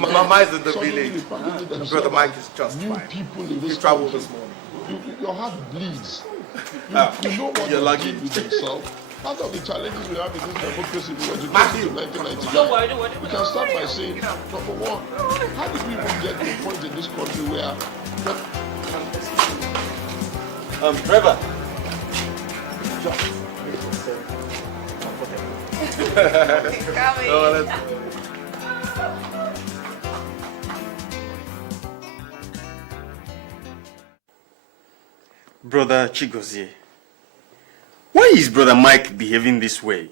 Mama is in the village. Brother Mike is just new fine. people in this He traveled country. this morning. Your heart bleeds. You know what you did with yourself. Part of the challenges we have in this democracy we were to go into 1999. We can start by saying, number one, how did we even get to a point in this country where Trevor. Brother Chigozie, why is Brother Mike behaving this way?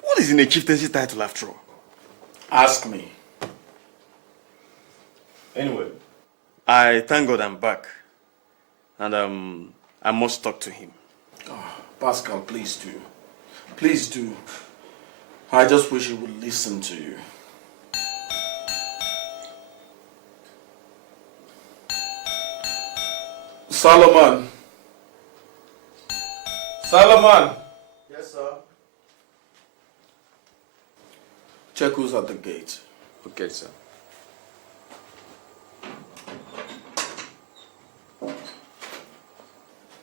What is in a chieftaincy title after all? Ask me. Anyway. I thank God I'm back. And I must talk to him. Oh, Pascal, please do. Please do. I just wish he would listen to you. Solomon. Solomon. Yes, sir. Check who's at the gate. Okay, sir.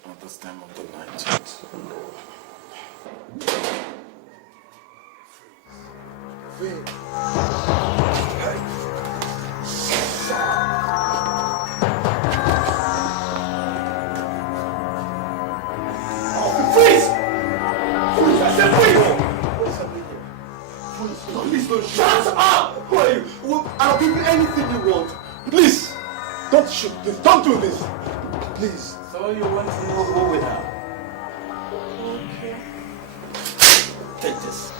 At this time of the night. Freeze! I said freeze! Please don't shoot. Shut up! Who are you? I'll give you anything you want. Please! Don't shoot. Please don't do this. Please. So you want to know who we have? Okay. Take this.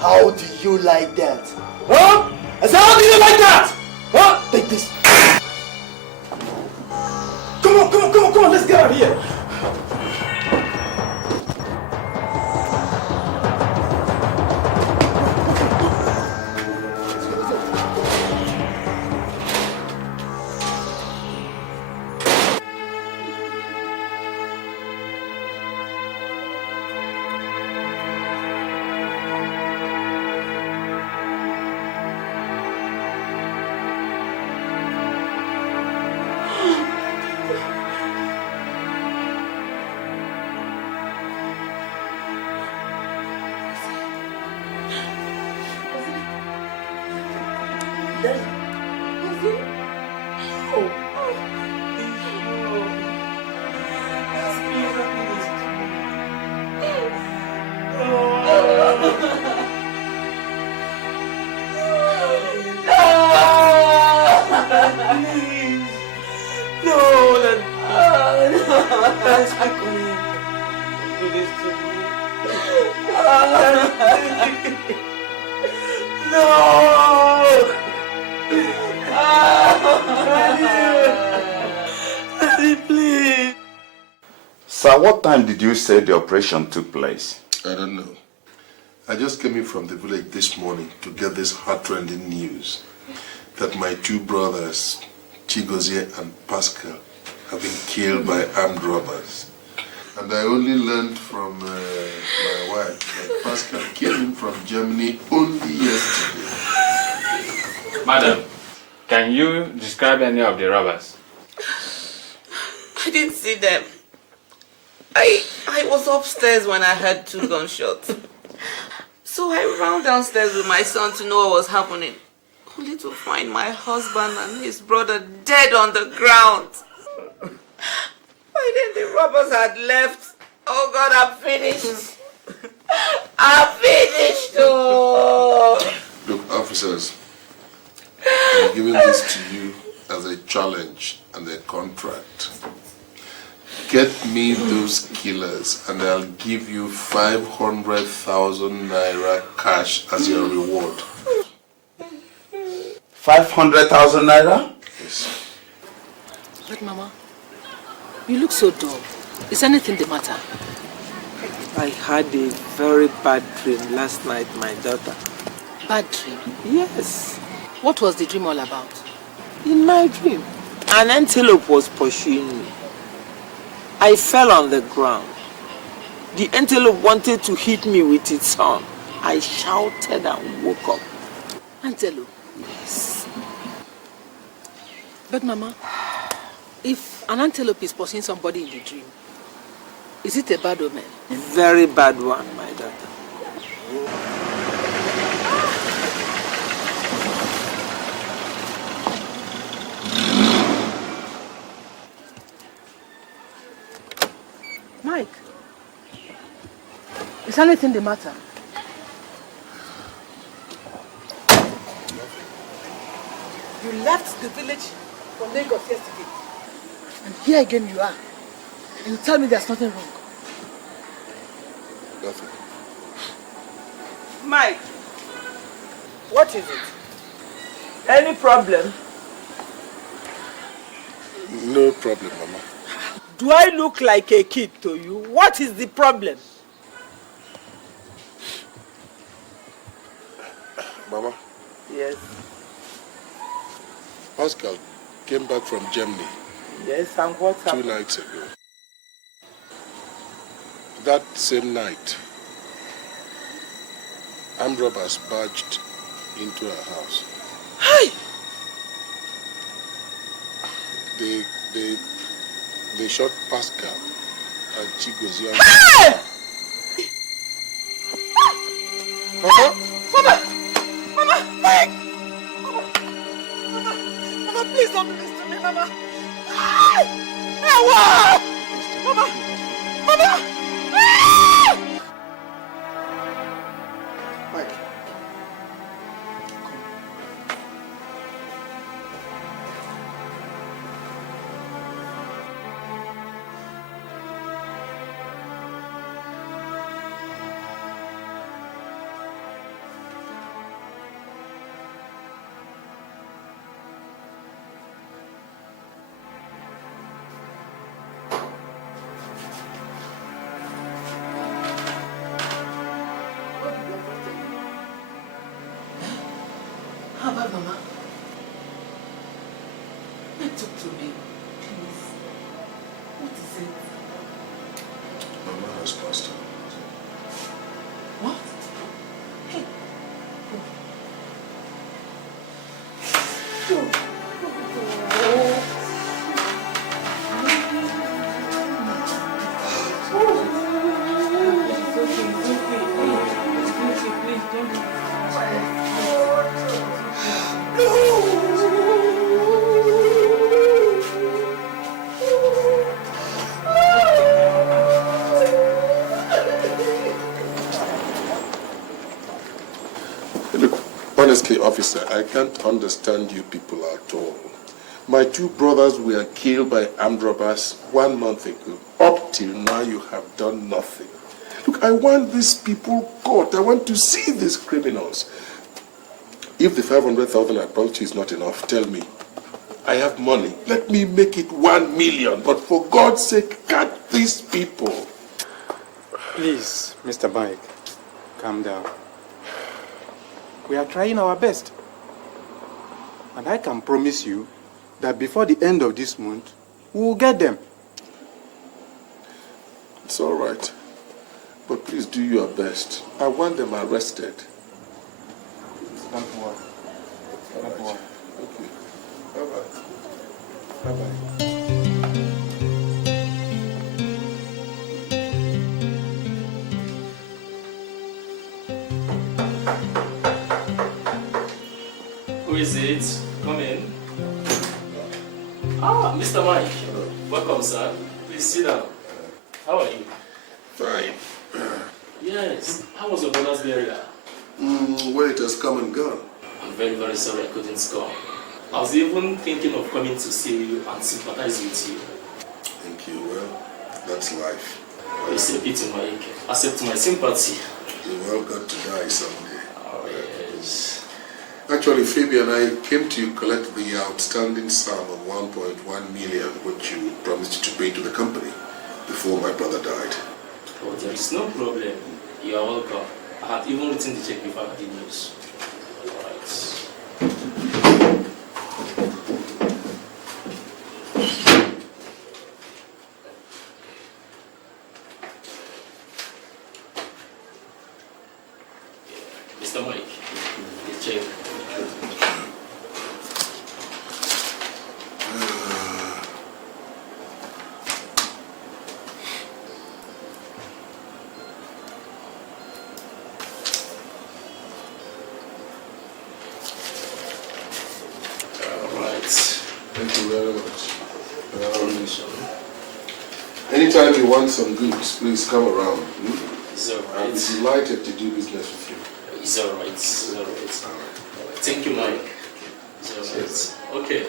How do you like that? Huh? I said, how do you like that? Huh? Take this. Come on, let's get out of here. Sir, what time did you say the operation took place? I don't know. I just came in from the village this morning to get this heart-rending news that my two brothers, Chigozie and Pascal, have been killed by armed robbers. And I only learned from my wife that Pascal came from Germany only yesterday. Madam, can you describe any of the robbers? I didn't see them. I was upstairs when I heard 2 gunshots. So I ran downstairs with my son to know what was happening. Only to find my husband and his brother dead on the ground. By then the robbers had left. Oh God, I'm finished. I'm finished. Oh. Look, officers, I'm giving this to you as a challenge and a contract. Get me those killers and I'll give you 500,000 naira cash as your reward. 500,000 naira? Yes. But Mama, you look so dull. Is anything the matter? I had a very bad dream last night, my daughter. Bad dream? Yes. What was the dream all about? In my dream, an antelope was pursuing me. I fell on the ground. The antelope wanted to hit me with its horn. I shouted and woke up. Antelope? Yes. But Mama, if an antelope is pursuing somebody in the dream, is it a bad omen? Very bad one, my daughter. Mike, is anything the matter? You left the village for Lagos yesterday. And here again you are. And you tell me there's nothing wrong. Nothing. Mike, what is it? Any problem? No problem, Mama. Do I look like a kid to you? What is the problem? Mama? Yes. Pascal came back from Germany. Yes, and what happened? 2 nights ago. That same night, armed robbers barged into our house. Hey! They shot Pascal and Chigozie. Hey! Mama? Mama! Mama! Mike! Mama, please don't do this to me, Mama! Hey! Hey, what? Mama! Mama! Mike. How about Mama? Talk to me, please. What is it? Mama has passed on. What? Hey. No! Honestly, officer, I can't understand you people at all. My two brothers were killed by armed robbers 1 month ago. Up till now, you have done nothing. Look, I want these people caught. I want to see these criminals. If the 500,000 I brought you is not enough, tell me. I have money. Let me make it 1 million. But for God's sake, cut these people. Please, Mr. Mike, calm down. We are trying our best. And I can promise you that before the end of this month, we will get them. It's all right. But please do your best. I want them arrested. Don't worry. Don't worry. Okay. Bye-bye. Bye-bye. Who is it? Come in. Ah, Mr. Mike. Welcome, sir. Please sit down. How are you? Fine. Yes. How was your brother's burial? Well, it has come and gone. I'm very, very sorry I couldn't come. I was even thinking of coming to see you and sympathize with you. Thank you. Well, that's life. It's a pity, Mike. Accept my sympathy. You've all got to die someday. Oh, yes. Actually, Phoebe and I came to collect the outstanding sum of 1.1 million, which you promised to pay to the company before my brother died. Oh, there is no problem. You are welcome. I had even written the check before I had the news. Alright. Mr. Mike, the check. Thank you very much. Anytime you want some goods, please come around. It's all right. I'll be delighted to do business with you. It's all right. It's all right. Thank you, Mike. It's all right. Okay.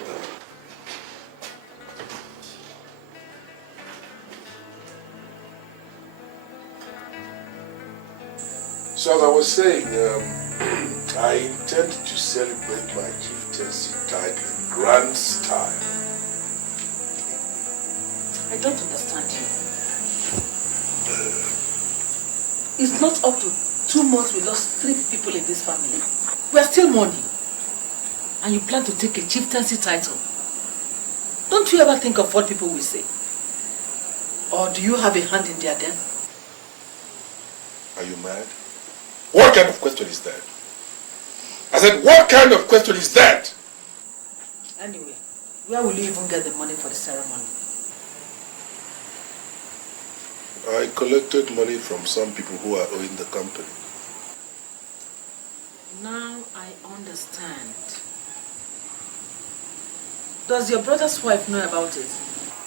So as I was saying, I intend to celebrate my chieftaincy title in grand style. I don't understand you. It's not up to 2 months we lost 3 people in this family. We are still mourning. And you plan to take a chieftaincy title. Don't you ever think of what people will say? Or do you have a hand in their death? Are you mad? What kind of question is that? I said, what kind of question is that? Anyway, where will you even get the money for the ceremony? I collected money from some people who are owing the company. Now I understand. Does your brother's wife know about it?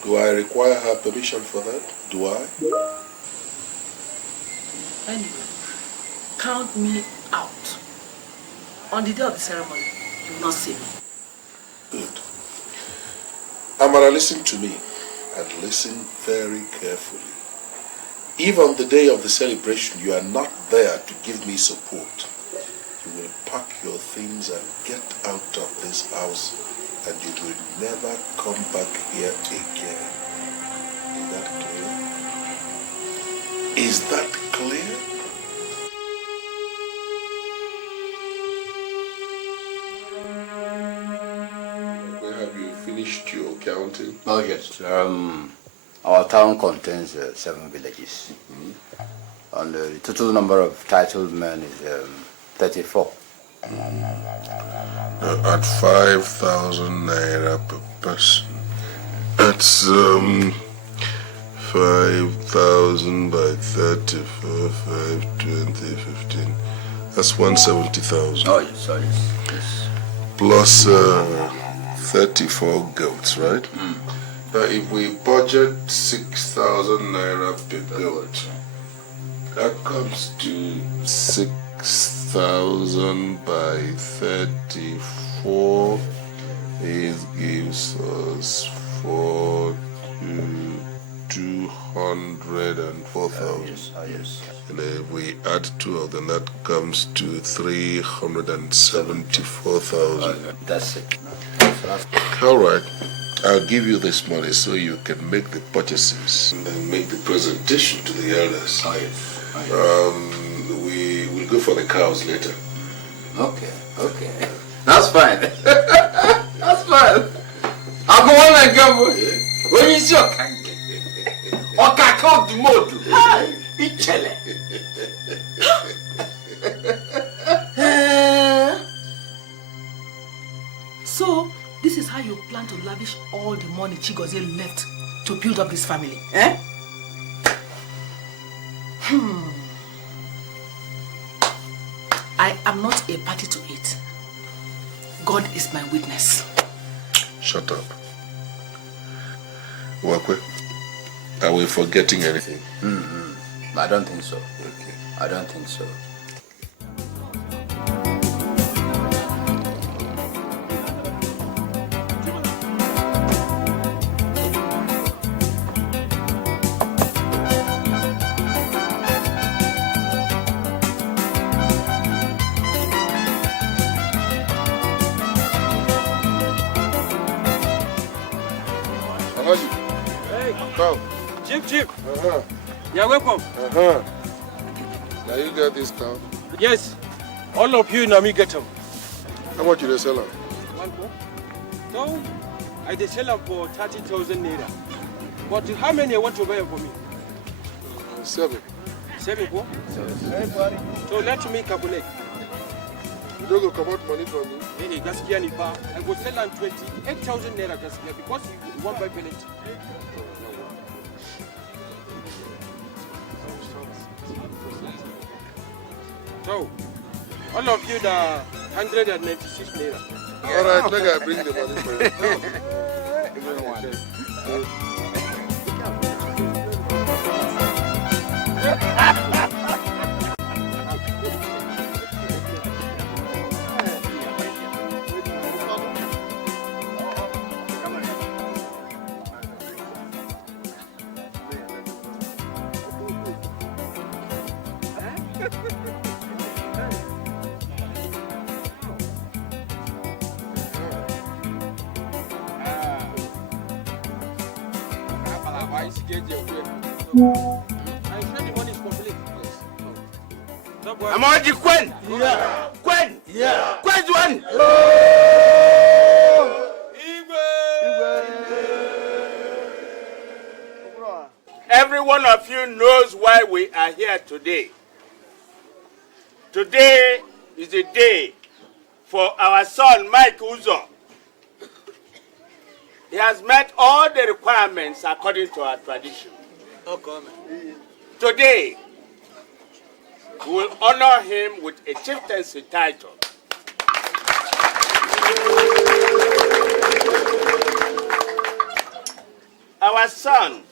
Do I require her permission for that? Do I? Anyway, count me out. On the day of the ceremony, you will not see me. Good. Amara, listen to me, and listen very carefully. If on the day of the celebration you are not there to give me support, you will pack your things and get out of this house, and you will never come back here again. Is that clear? Is that clear? Have you finished your counting? Oh yes. Our town contains 7 villages. And the total number of titled men is 34. At 5,000 naira per person. That's 5,000 by 34, 5, 20, 15. That's 170,000. Oh yes, yes. Plus 34 goats, right? Now if we budget 6,000 naira per goat, that comes to 6,000 1,000 by 34. It gives us 204,000. Yes. And if we add 2 of them, that comes to 374,000. That's it. All right. I'll give you this money so you can make the purchases and then make the presentation to the elders. We will go for the cows later. Okay. That's fine. That's fine. I'll go on and go. When you see your kange, or kakao the modu, it's chele. So, this is how you plan to lavish all the money Chigozie left to build up this family, eh? I am not a party to it. God is my witness. Shut up. Wakwe, are we forgetting anything? I don't think so. Okay. I don't think so. Chief. You're welcome. Now you get this cow? Yes. All of you now me get them. How much you they sell them? No, I they sell them for 30,000 naira. But how many want to buy for me? 7. 7 for? So let me calculate. You don't go come out money from me? Hey, Gaskiya Nipa. I go sell them 28,000 naira Gaskiya because you want buy pellet. So, all of you the 196 naira. All right, let I bring the money for I'm on the Quen. Yeah. Quen. Yeah. Quen's one. Every one of you knows why we are here today. Today is a day for our son, Mike Uzo. He has met all the requirements according to our tradition. Today, we will honor him with a chieftaincy title. Our son,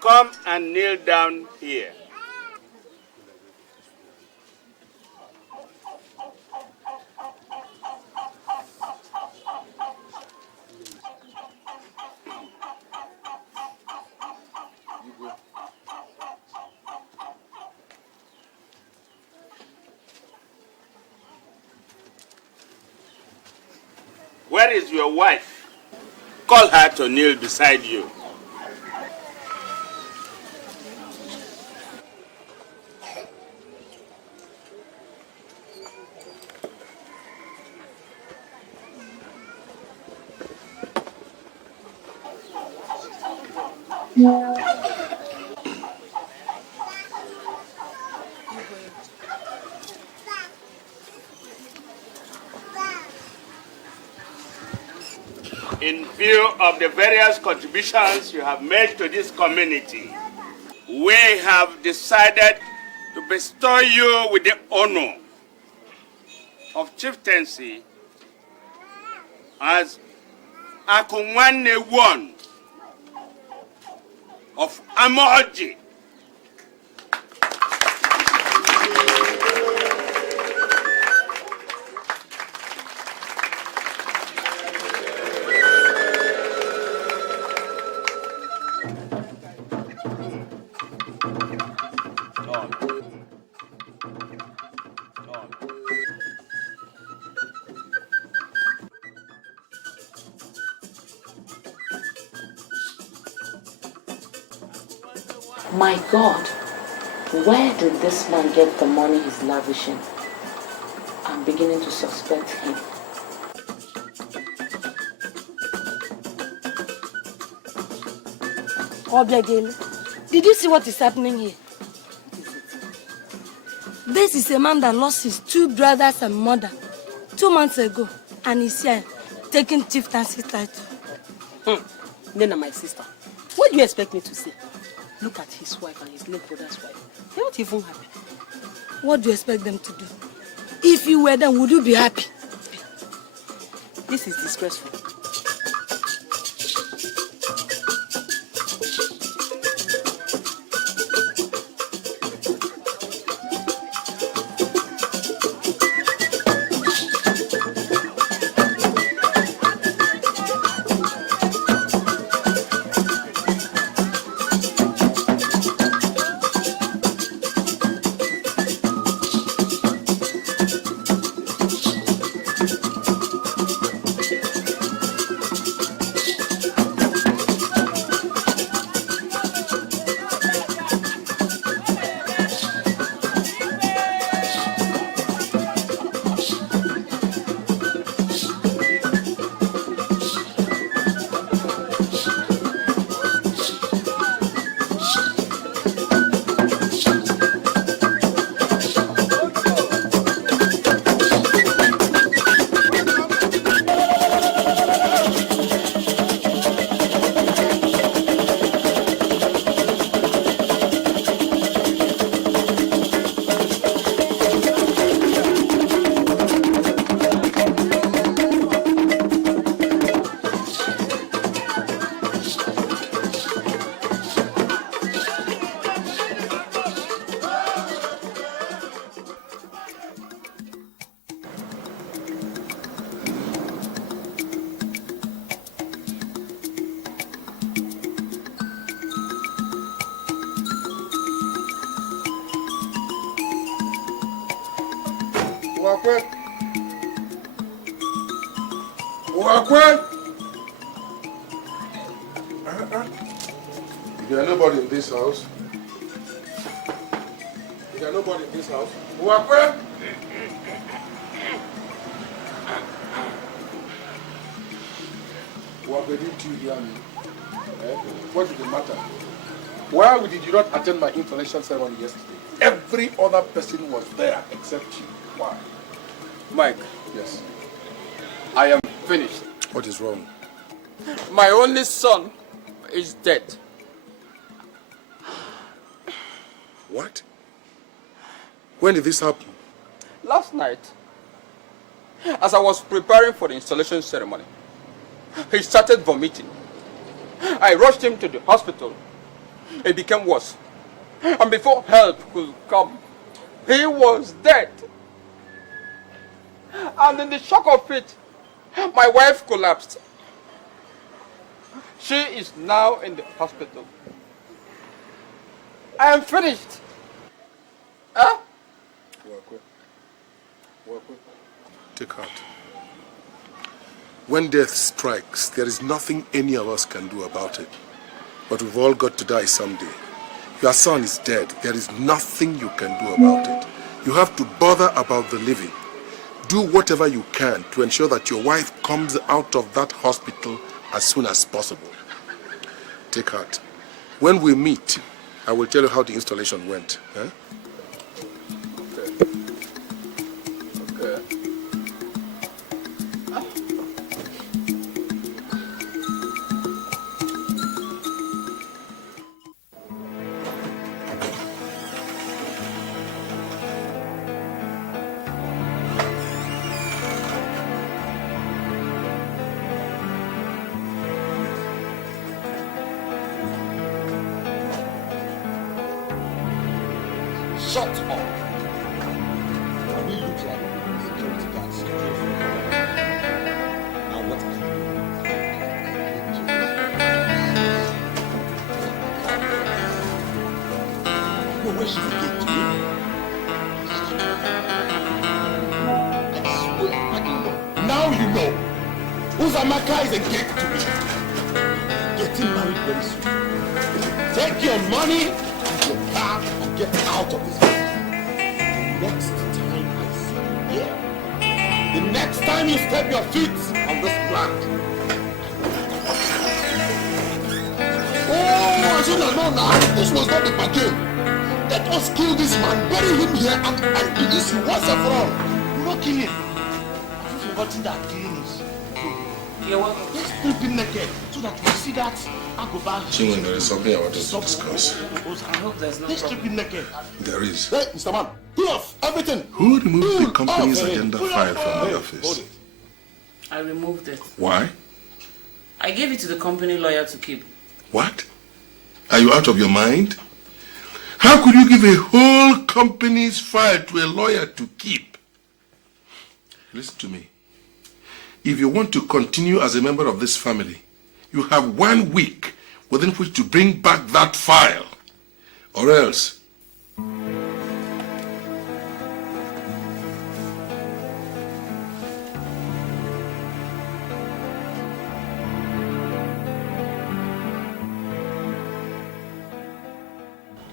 come and kneel down here. Where is your wife? Call her to kneel beside you. In view of the various contributions you have made to this community, we have decided to bestow you with the honor of chieftaincy as Akunwane I of Amoji. My God, where did this man get the money he's lavishing? I'm beginning to suspect him. Obiageli, did you see what is happening here? This is a man that lost his 2 brothers and mother 2 months ago, and he's here taking chieftaincy title. Nena, my sister, what do you expect me to say? Look at his wife and his late brother's wife. They're not even happy. What do you expect them to do? If you were them, would you be happy? This is disgraceful. Is there nobody in this house? Is there nobody in this house? Uwakwe? Uwakwe, didn't you hear me? What is the matter? Why did you not attend my installation ceremony yesterday? Every other person was there except you. Why? Mike. Yes. I am finished. What is wrong? My only son is dead. What? When did this happen? Last night, as I was preparing for the installation ceremony, he started vomiting. I rushed him to the hospital. It became worse. And before help could come, he was dead. And in the shock of it, my wife collapsed. She is now in the hospital. I am finished. Huh? Take heart. When death strikes, there is nothing any of us can do about it. But we've all got to die someday. Your son is dead. There is nothing you can do about it. You have to bother about the living. Do whatever you can to ensure that your wife comes out of that hospital as soon as possible. Take heart. When we meet, I will tell you how the installation went. Huh? Okay. Shut up! We look like security guards. Now what can you do? No, where should we get to? I swear, I don't know. Now you know. Uzamaka is engaged to me. Getting married very soon. Take your money down and get out of this house. The next time I see you here, the next time you step your feet on this land. Oh, I should have known now. This was not the bargain. Let us kill this man, bury him here, and do this once and for all. Do not kill him. Have you forgotten that killing is? You're welcome. Let's strip him naked so that we see that Agoba. Chinwe, there is something I want us to discuss. I hope there's no Let's strip him naked. There is. Hey, Mr. Man, pull off everything. Who removed the company's agenda file from the office? I removed it. Why? I gave it to the company lawyer to keep. What? Are you out of your mind? How could you give a whole company's file to a lawyer to keep? Listen to me. If you want to continue as a member of this family, you have 1 week within which to bring back that file. Or else...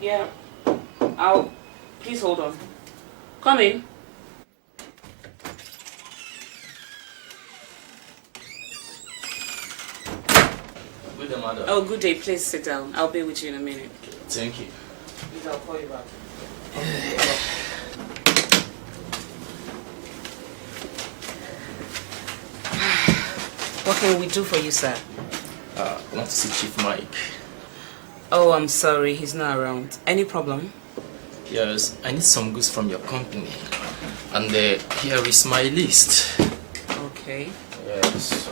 Yeah. Please hold on. Come in. Good day, madam. Oh, good day. Please sit down. I'll be with you in a minute. Thank you. Please, I'll call you back. What can we do for you, sir? I want to see Chief Mike. Oh, I'm sorry. He's not around. Any problem? Yes, I need some goods from your company. And here is my list. Okay. Yes.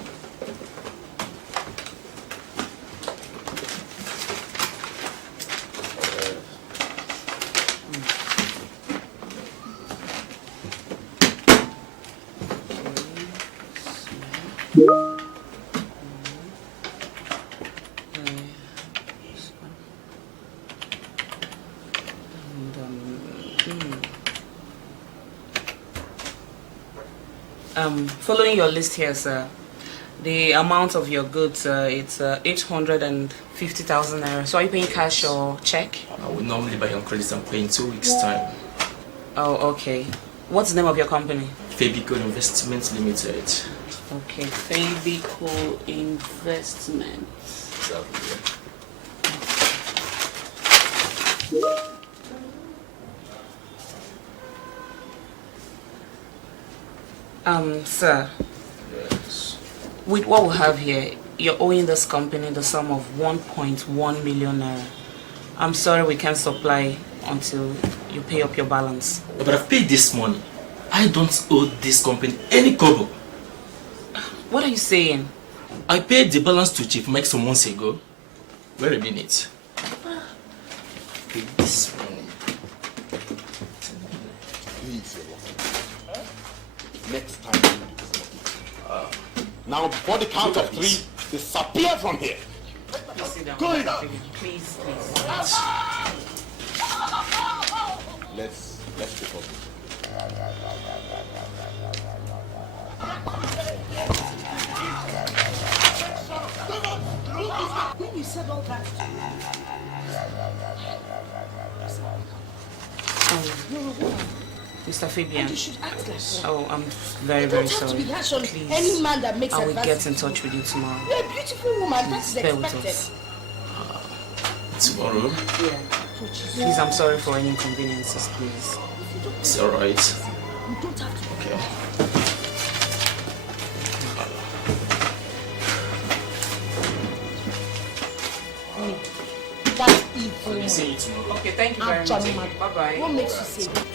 Following your list here, sir, the amount of your goods, it's 850,000 naira. So are you paying cash or check? I would normally buy on credit and pay in 2 weeks' time. Oh, okay. What's the name of your company? Fabico Investment Limited. Okay, Fabico Investment. Exactly. Sir, yes. With what we have here, you're owing this company the sum of 1.1 million naira. I'm sorry we can't supply until you pay up your balance. But I've paid this money. I don't owe this company any kobo. What are you saying? I paid the balance to Chief Mike some months ago. Wait a minute. Okay, this money. Please, next time you do this. Now, before the count of 3, disappear from here. Please sit down. Go down. Please. Let's take off. When you said all that, Mr. Fabian. you should act like that. Oh, I'm very, very sorry. You don't have to be harsh on Please. any man that makes I will advances get in touch with you tomorrow. You're a beautiful woman. That is Bear with expected. us. Tomorrow? Yeah. Please, I'm sorry for any inconveniences, please. It's alright. You don't have to. Okay. That's evil. I'll see you tomorrow. Okay, thank you very much. Bye-bye. What makes you say that?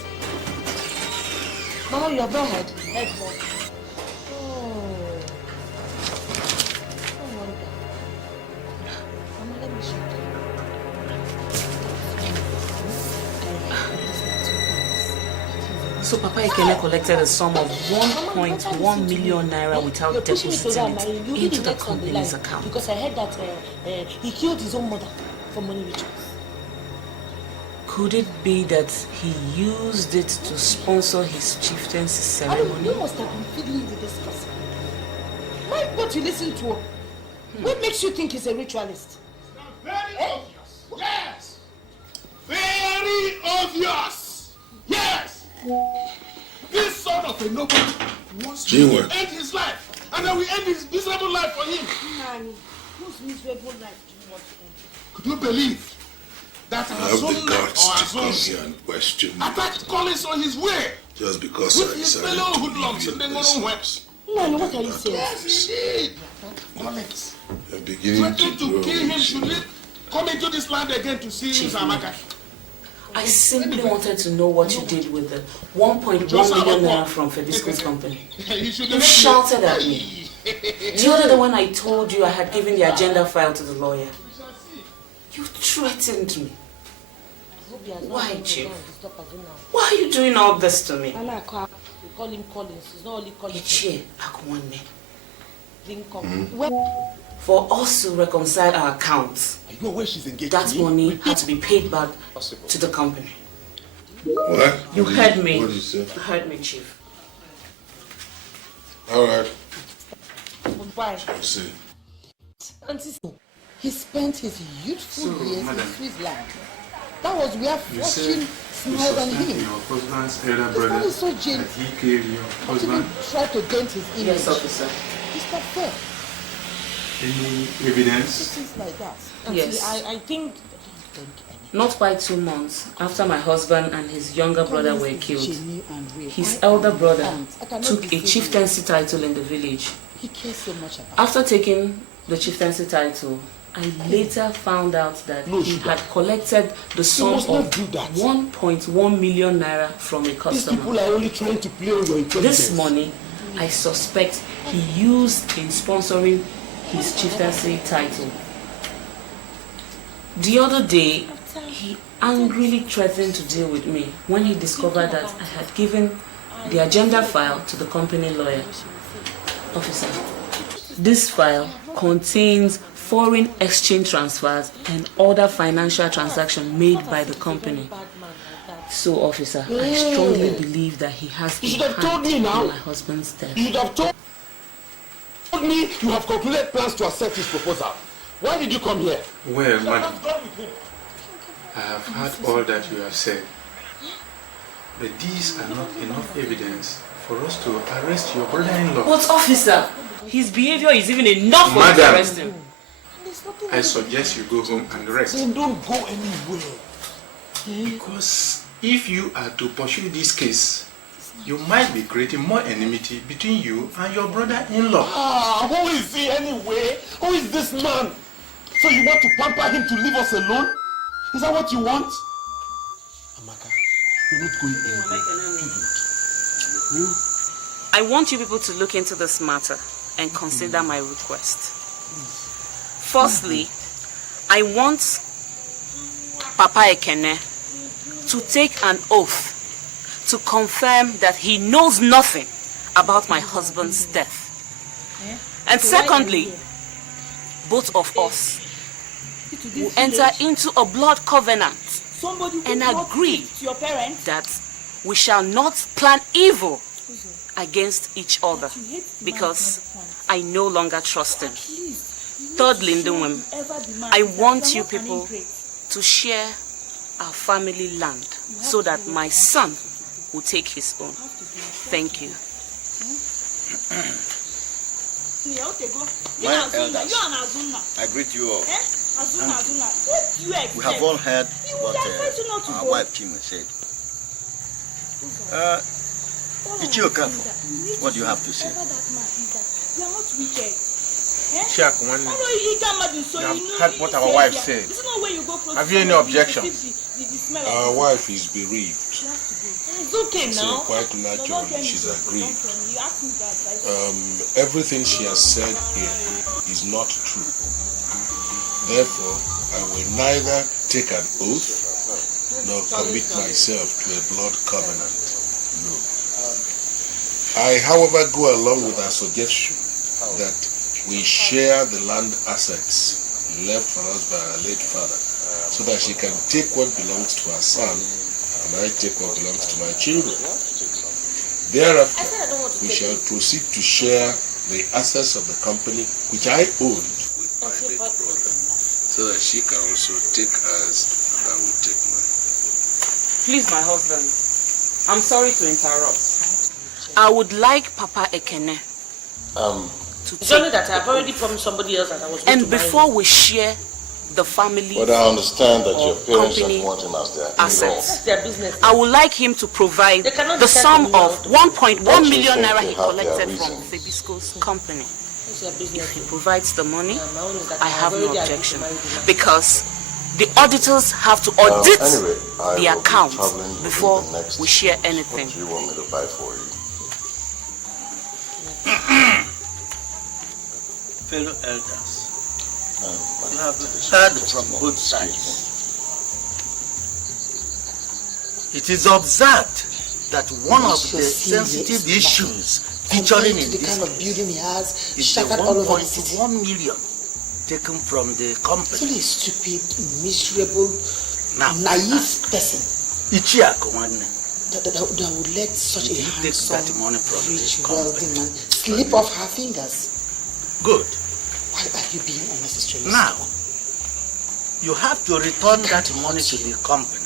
Mama, you have not heard. Head what? Oh. No wonder. Mama, let me show you. So Papa Ekene collected a sum of 1.1 million naira without depositing it into the company's account. Because I heard that he killed his own mother for money rituals. Could it be that he used it to sponsor his chieftaincy ceremony? You must have been fiddling with this person. Why what you listen to? What makes you think he's a ritualist? Very obvious. Yes! Very very obvious. Yes. This sort of a nobody wants to end his life. And then we end his miserable life for him. Nani, whose miserable life do you want to end? Could you believe that I have the guts to come here and question you. attacked Collins on his way? Just because with I his decided fellow to hoodlums in the Nollywood. Nani, what are you saying? Yes, he did. Collins. I'm beginning threatened to kill him should he come into this land again to see his Amaka. I simply wanted to know what you did with the 1.1 million naira from Febisco's company. You shouted at me. The other day when I told you I had given the agenda file to the lawyer, you threatened me. Why, Chief? Why are you doing all this to me? You call him Collins. It's not only Collins. For us to reconcile our accounts, that money had to be paid back to the company. What? You heard me. What is it? You heard me, Chief. All right. Bye. See. He spent his youthful years in Switzerland. That was where fortune smiled on him. Your husband's elder This man brother, is so genuine. he killed your husband. Try to dent his image. Yes, officer. It's not fair. Any evidence? Things like that. Yes. I think... Not by 2 months after my husband and his younger brother were killed, his elder brother took a chieftaincy title in the village. He cares so much about After taking the chieftaincy title, I later found out that he had collected the sum of 1.1 million naira from a customer. These people are only trying to play on your intelligence. This money, I suspect he used in sponsoring his chieftaincy title. The other day, he angrily threatened to deal with me when he discovered that I had given the agenda file to the company lawyer. Officer, this file contains foreign exchange transfers and other financial transactions made by the company. So, officer, I strongly believe that he has a hand in my husband's death. You should have told me you have concluded plans to accept his proposal. Why did you come here? Well, madam, I have heard all that you have said. But these are not enough evidence for us to arrest your brother-in-law. But, officer, his behavior is even enough for us to arrest him. I suggest you go home and rest. Then don't go anywhere. Because if you are to pursue this case, you might be creating more enmity between you and your brother-in-law. Who is he anyway? Who is this man? So you want to pamper him to leave us alone? Is that what you want? Amaka, you're not going anywhere. I want you people to look into this matter and consider my request. Firstly, I want Papa Ekene to take an oath to confirm that he knows nothing about my husband's death. And secondly, both of us will enter into a blood covenant and agree that we shall not plan evil against each other because I no longer trust him. Thirdly, I want you people to share our family land so that my son will take his own. Thank you. My elders, I greet you all. We have all heard what our wife Chima said. Ichioka, what do you have to say? Check one. You have heard what our wife said. Have you any objections? Our wife is bereaved. It's okay now. So quite naturally, she's agreed. Everything she has said here is not true. Therefore, I will neither take an oath nor commit myself to a blood covenant. No. I, however, go along with her suggestion that we share the land assets left for us by our late father, so that she can take what belongs to her son and I take what belongs to my children. Thereafter, we shall proceed to share the assets of the company which I owned with my late brother, so that she can also take hers and I will take mine. Please, my husband, I'm sorry to interrupt. I would like Papa Ekene to It's only that I've already promised somebody else that I was going to and before we share the family But I understand that your parents company don't want him as their assets. That's their business. I would like him to provide the sum of 1.1 million naira he collected from Febisco's company. If he provides the money, I have no objection, because the auditors have to audit the accounts before we share anything. What do you want me to buy for you? Fellow elders, you have heard from both sides. It is observed that one of the sensitive issues featuring in the this kind of building he has, is the shattered all over the city. 1.1 million taken from the company. Really stupid, miserable, naive person that would let such a handsome, rich, wealthy man slip off her fingers. Good. Why are you being unnecessary? Now, you have to return that money to the company.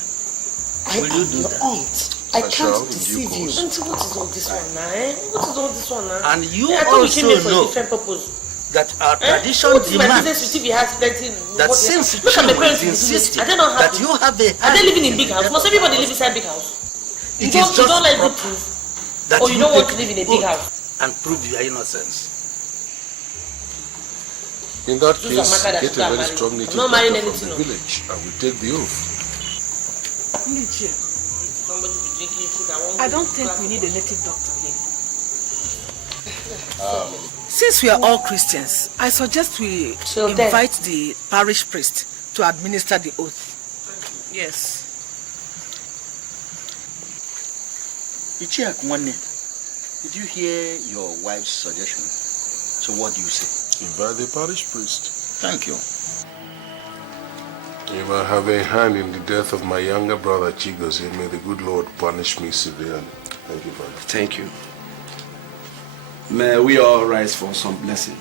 I am your aunt. I can't deceive you. Auntie, what is all this one now? What is all this one now? And you I thought we came here also for a know different purpose. that our tradition What is my demands business with if he has plenty? that since look at my Chiwo parents is in the village. insisting Are they not that happy? you have a Are they living in big house? Must everybody live inside big house? It you is don't just like good proper things? that Or you don't want to take live in a big oath house? and prove your innocence. In that Those case, are matters that get should a have very married. strong I'm native not marrying doctor from anything, the no. village and we take the oath. Somebody be drinking sugar. I don't think we need a native doctor here. Since we are all Christians, I suggest we invite the parish priest to administer the oath. Yes. Ichiakwani, did you hear your wife's suggestion? So what do you say? Invite the parish priest. Thank you. If I have a hand in the death of my younger brother Chigozie, may the good Lord punish me severely. Thank you, Father. Thank you. May we all rise for some blessings.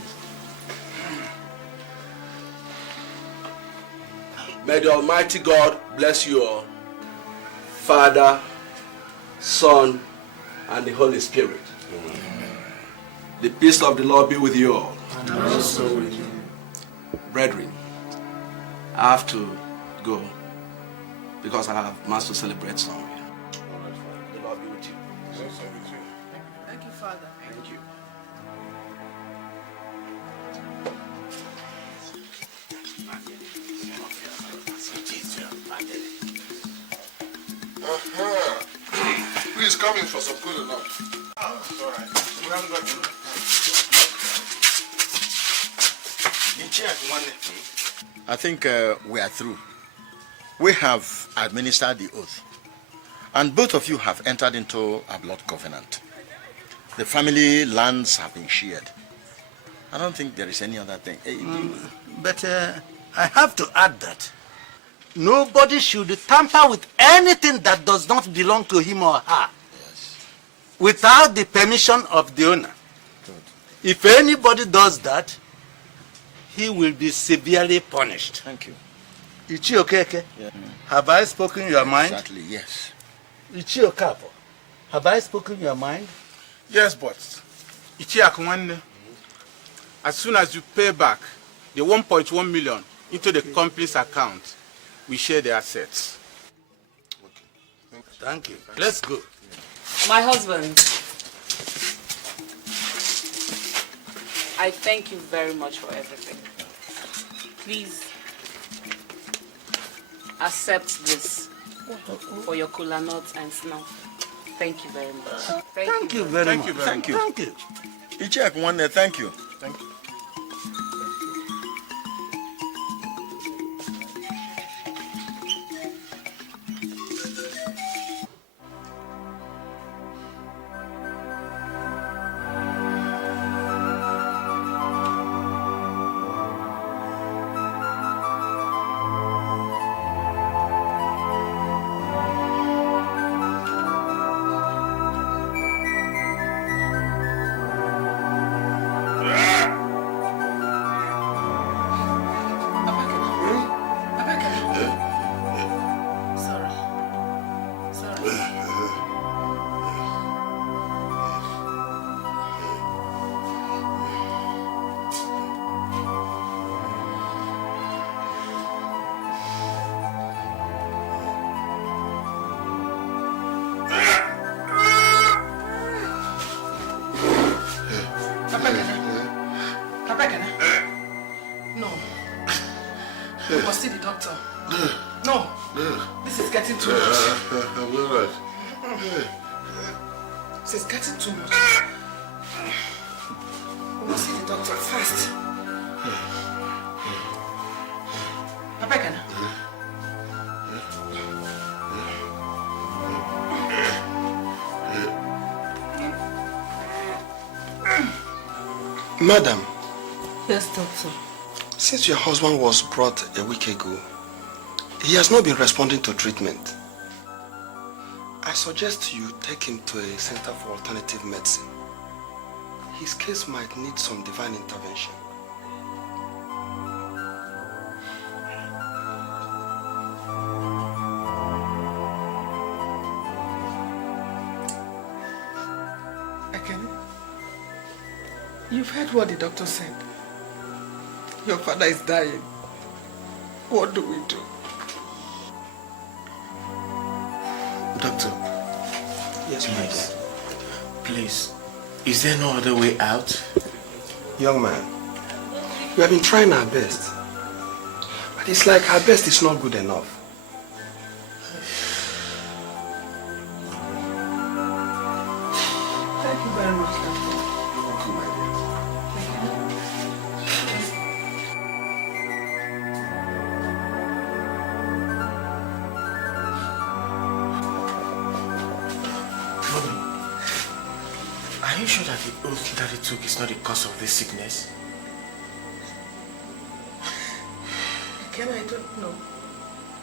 May the Almighty God bless you all, Father, Son, and the Holy Spirit. The peace of the Lord be with you all. And also with you. Brethren, I have to go because I have mass to celebrate somewhere. The Lord be with you. Thank you, Father. Thank you. Who is coming for some good enough? Oh, it's all right. We haven't got to. I think we are through. We have administered the oath. And both of you have entered into a blood covenant. The family lands have been shared. I don't think there is any other thing. But I have to add that nobody should tamper with anything that does not belong to him or her without the permission of the owner. If anybody does that, he will be severely punished. Thank you. Ichi Okeke, have I spoken your mind? Exactly, yes. Ichi Okafor, have I spoken your mind? Yes, but Ichiakwani, as soon as you pay back the 1.1 million into the company's account, we share the assets. Thank you. Let's go. My husband, I thank you very much for everything. Please accept this for your kola nuts and snuff. Thank you very much. Thank you very much. Thank you. Thank you. Ichiakwani, thank you. Thank you. No. You must see the doctor. No. This is getting too much. I'm alright. This is getting too much. We must see the doctor fast. Papa Kana. Madam. Yes, doctor. Since your husband was brought a week ago, he has not been responding to treatment. I suggest you take him to a center for alternative medicine. His case might need some divine intervention. Again? You've heard what the doctor said. Your father is dying. What do we do? Doctor. Yes, Mike. Please, is there no other way out? Young man, we have been trying our best. But it's like our best is not good enough. Thank you very much, doctor. Welcome, my dear. Are you sure that the oath that he took is not the cause of this sickness? Again, I don't know.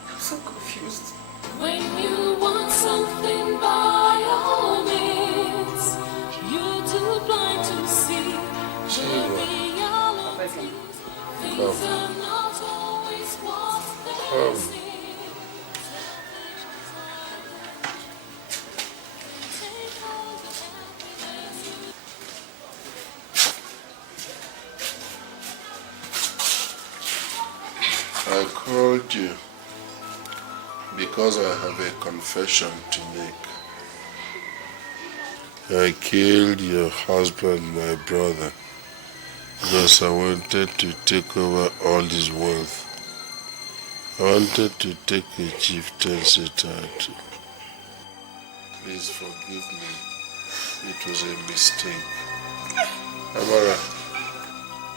I'm so confused. When you want something by all means, you're too blind to see the reality. Things are not always what they seem. I called you because I have a confession to make. I killed your husband, my brother, because I wanted to take over all his wealth. I wanted to take a chieftaincy title. Please forgive me. It was a mistake. Amara,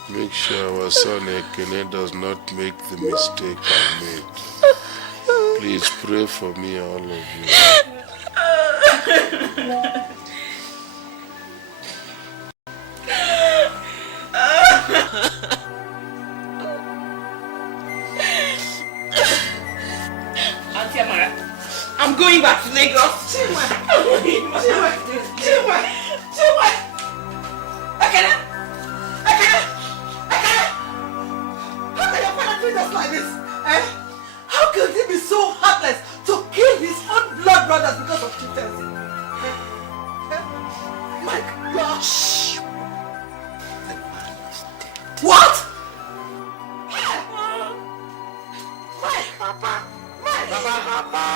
make sure our son Ekene does not make the mistake I made. Please pray for me, all of you. Auntie Amara, I'm going back to Lagos. Ekene! How can your father treat us like this? Eh? How could he be so heartless to kill his own blood brothers because of chieftaincy? Mike, you are... Shh! What? Mike! Papa! Mike! Papa!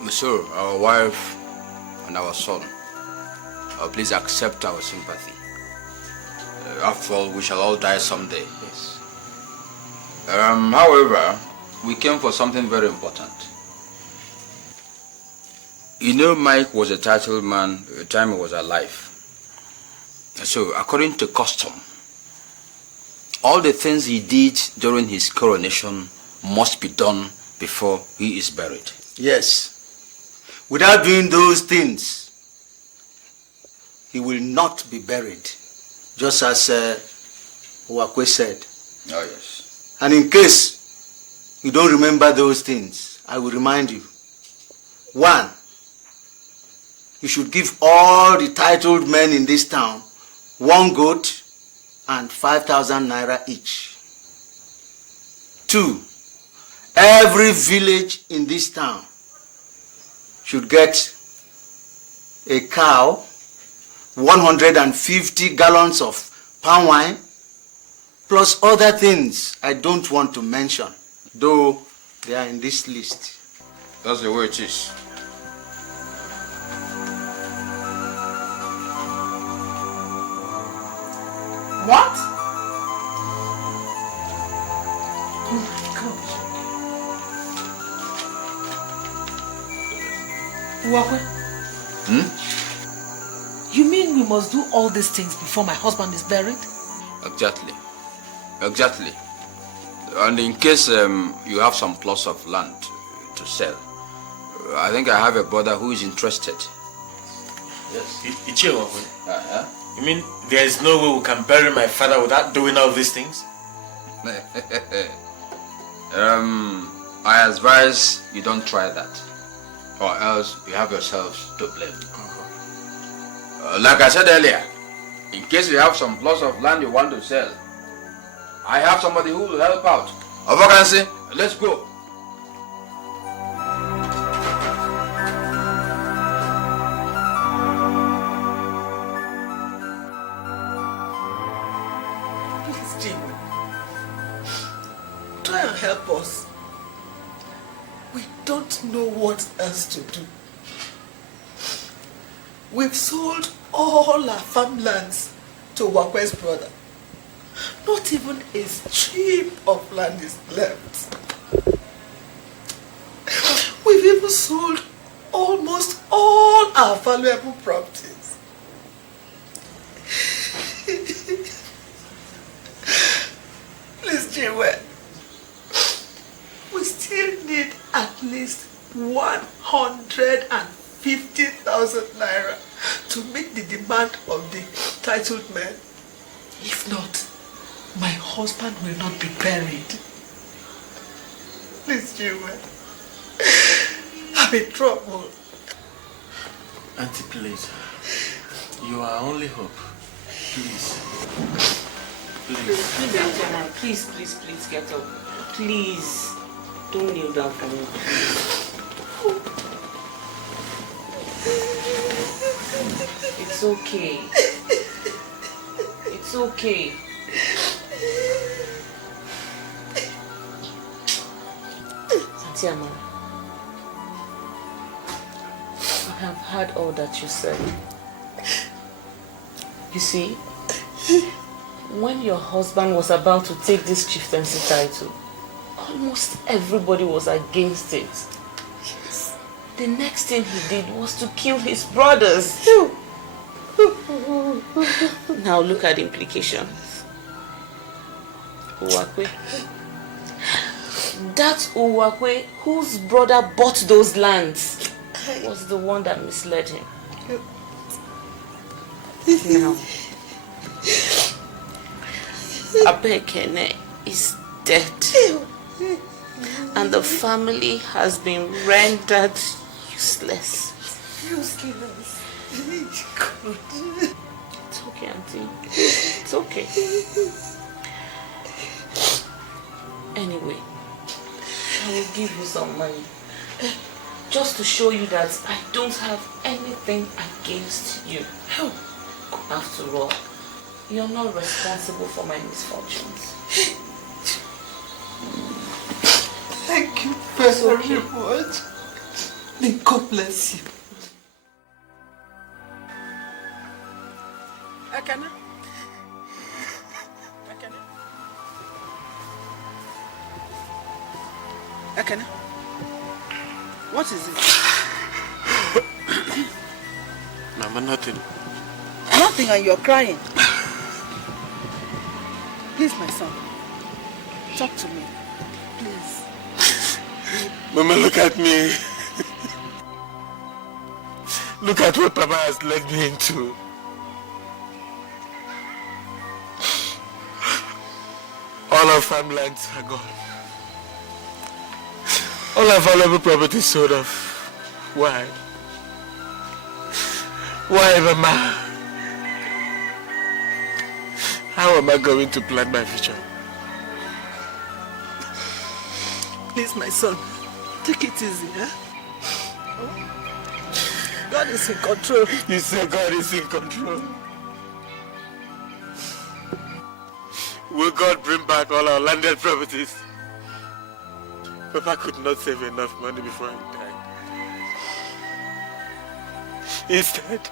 Monsieur, our wife and our son, please accept our sympathy. After all, we shall all die someday. Yes. However, we came for something very important. You know, Mike was a titled man at the time he was alive. So, according to custom, all the things he did during his coronation must be done before he is buried. Yes. Without doing those things, he will not be buried. Just as Ozokwor said. Oh, yes. And in case you don't remember those things, I will remind you. 1, you should give all the titled men in this town 1 goat and 5,000 naira each. 2, every village in this town should get a cow 150 gallons of palm wine, plus other things I don't want to mention, though they are in this list. That's the way it is. What? Oh my God. Uwakwe? You mean we must do all these things before my husband is buried? Exactly. Exactly. And in case you have some plots of land to sell, I think I have a brother who is interested. Yes. You mean there is no way we can bury my father without doing all these things? I advise you don't try that, or else you have yourselves to blame. Like I said earlier, in case you have some plots of land you want to sell, I have somebody who will help out. Patirnce, let's go. Please, Jim, try and help us. We don't know what else to do. We've sold all our farmlands to Wakwe's brother. Not even a strip of land is left. We've even sold almost all our valuable properties. Please, Chiwe, we still need at least 150,000 naira to meet the demand of the titled men. If not, my husband will not be buried. Please, Chiwe, I'm in trouble. Auntie, please. You are our only hope. Please. Please. Please, please, please get up. Please. Don't kneel down for me. It's okay. It's okay. Auntie Amara, I have heard all that you said. You see, when your husband was about to take this chieftaincy title, almost everybody was against it. Yes. The next thing he did was to kill his brothers. Now look at the implications. Uwakwe. That Uwakwe, whose brother bought those lands, was the one that misled him. Now, Abekene is dead, and the family has been rendered useless. Useless. It's okay, Auntie. It's okay. Anyway, I will give you some money, just to show you that I don't have anything against you. After all, you're not responsible for my misfortunes. Thank you very much. May God bless you. Akana? Akana? What is it? Mama, nothing. Nothing, and you're crying. Please, my son, talk to me. Please. Mama, look at me. Look at what Papa has led me into. All our farmlands are gone. All our valuable property sold off. Why? Why, Mama? How am I going to plan my future? Please, my son, take it easy, huh? God is in control. You say God is in control. Will God bring back all our landed properties? Papa could not save enough money before he died. Instead,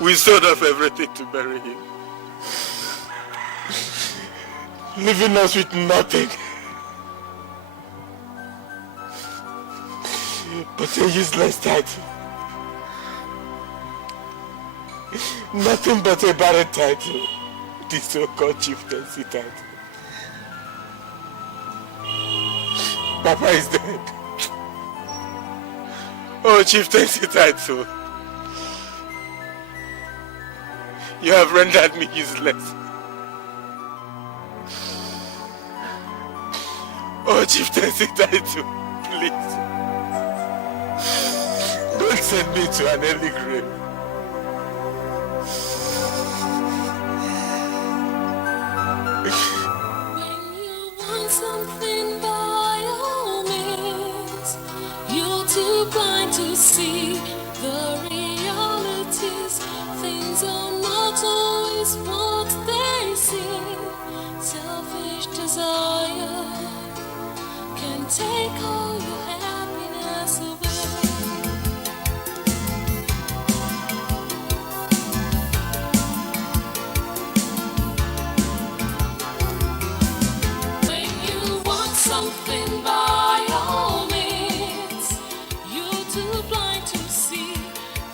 we sold off everything to bury him, leaving us with nothing but a useless title. Nothing but a barren title, the so-called chieftaincy title. Papa is dead. Oh, chieftaincy title. You have rendered me useless. Oh, chieftaincy title, please. Don't send me to an early grave. Something by all means. You're too blind to see the realities. Things are not always what they seem. Selfish desire can take all your happiness away. Something by all means. You're too blind to see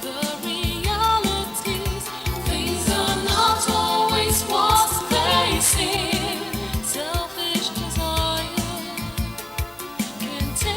the realities. Things are not always what they seem. Selfish desire can take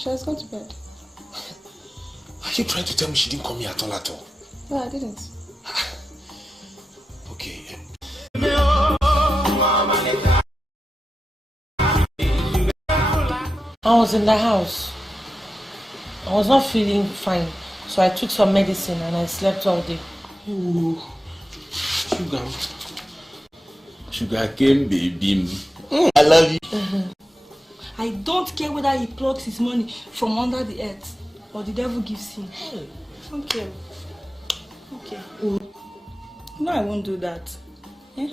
she has gone to bed. Are you trying to tell me she didn't come here at all? No, I didn't. Okay. I was in the house. I was not feeling fine, so I took some medicine and I slept all day. Ooh, sugar cane baby. I love you. I don't care whether he plucks his money from under the earth or the devil gives him. I don't care. Okay. No, I won't do that. Eh?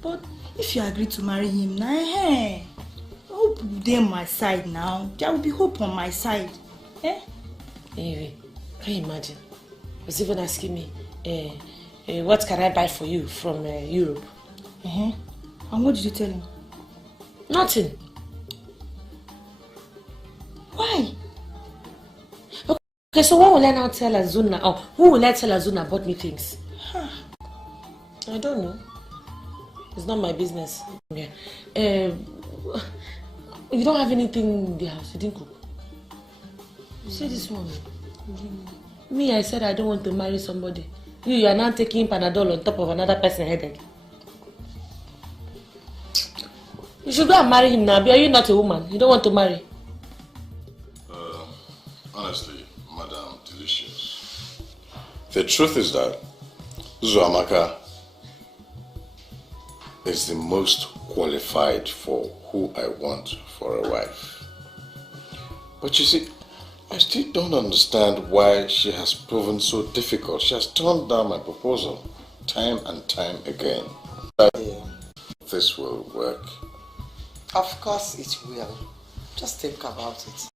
But if you agree to marry him now, hope will be on my side now. There will be hope on my side. Eh? Anyway, can you imagine? He was even asking me, what can I buy for you from Europe? And what did you tell him? Nothing. Why? Okay, so what will I now tell Azuna? Or who will I tell Azuna bought me things? I don't know. It's not my business. Yeah. You don't have anything in the house. You didn't cook. Say this one. Me, I said I don't want to marry somebody. You are now taking Panadol on top of another person's headache. You should go and marry him now. Are you not a woman? You don't want to marry? Honestly, Madam Delicious, the truth is that Zuamaka is the most qualified for who I want for a wife. But you see, I still don't understand why she has proven so difficult. She has turned down my proposal time and time again. This will work. Of course it will. Just think about it.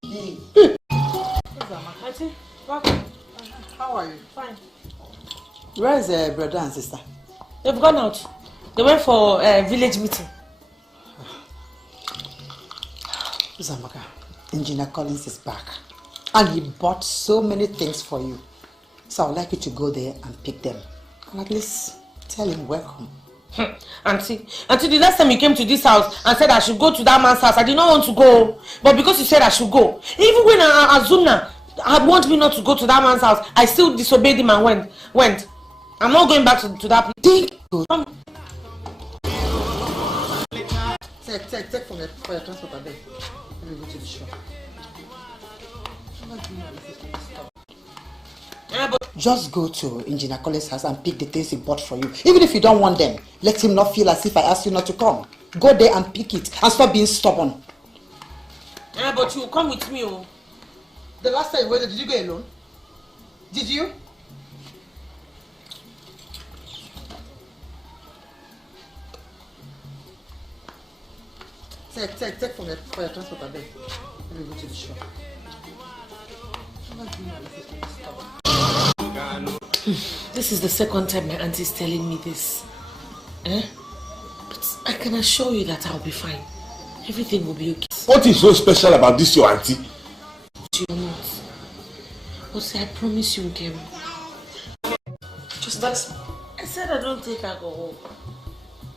Auntie, how are you? Fine. Where is the brother and sister? They've gone out. They went for a village meeting. Zamaka, Engineer Collins is back. And he bought so many things for you. So I'd like you to go there and pick them. And at least tell him welcome. Auntie, the last time you came to this house and said I should go to that man's house, I did not want to go. But because you said I should go. Even when Azuna want me not to go to that man's house, I still disobeyed him and went. I'm not going back to that place. Take for your transport, I beg. Let me go to the shop. Just go to Engineer Collins' house and pick the things he bought for you. Even if you don't want them, let him not feel as if I asked you not to come. Go there and pick it and stop being stubborn. Yeah, but you come with me, oh. The last time you went, did you go alone? Did you? Take for your transport, I beg. Let me go to the shop. This is the second time my auntie is telling me this. But I can assure you that I'll be fine. Everything will be okay. What is so special about this, your auntie? You're not. But see, I promise you, Kim. Just that. I said I don't take alcohol.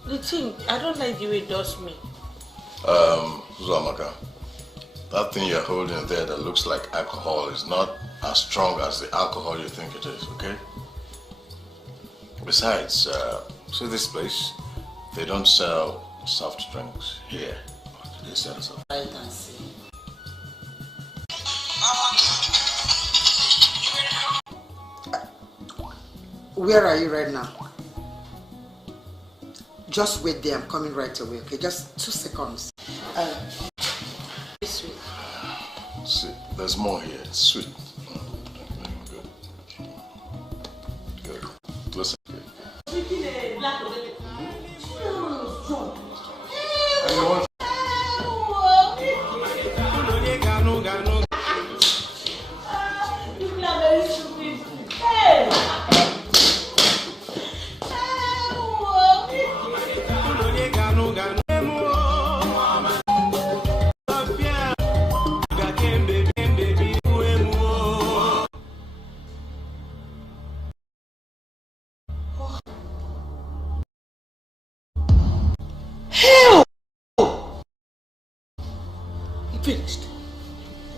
The thing, I don't like the way it does me. Zuamaka, that thing you're holding there that looks like alcohol is not as strong as the alcohol you think it is, okay? Besides, see this place? They don't sell soft drinks here. They sell soft. I can see. Where are you right now? Just wait there, I'm coming right away, okay? Just 2 seconds. This way. See, there's more here. It's sweet. Good. Listen.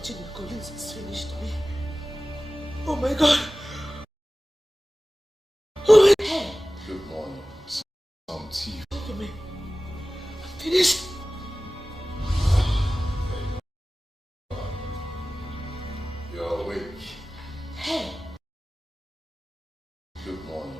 Engineer Collins has finished me. Oh my God. Oh my God. Good morning. Some tea. Look at me. I'm finished. You're awake. Hey. Good morning.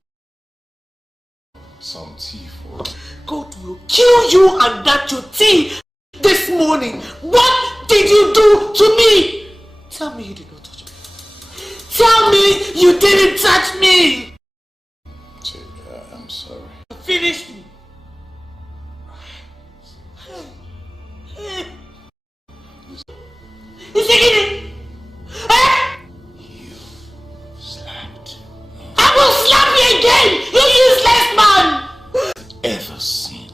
Some tea for you. God will kill you and that your tea this morning. What did you do to me? Tell me you did not touch me. Tell me you didn't touch me. I'm sorry. Finish me. You taking it? Eh? You slapped. I will slap you again, you useless man! Ever seen?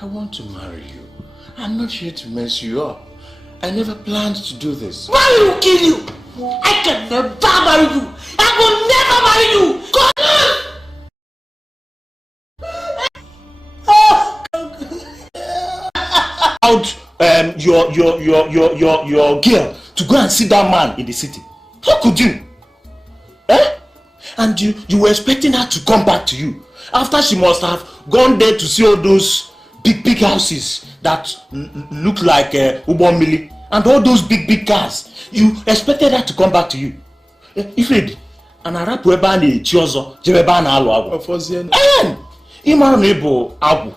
I want to marry you. I'm not here to mess you up. I never planned to do this. Why will kill you? I can never marry you. I will never marry you. God. Out your girl to go and see that man in the city. How could you? Eh? And you were expecting her to come back to you after she must have gone there to see all those big houses that look like Ubomili and all those big cars. You expected her to come back to you. Ifredi, an Arab weba na chiozo jebeba na alu agwo. Ofozien. Imaro na ibo agwo.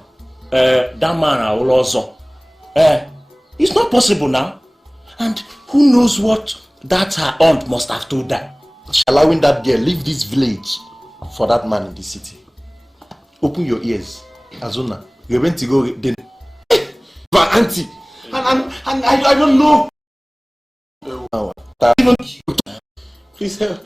That man na ulo ozo. It's not possible now. And who knows what that her aunt must have told her. Allowing that girl leave this village for that man in the city. Open your ears. Azuna, you're going to go then. Auntie, and I don't know. Please help.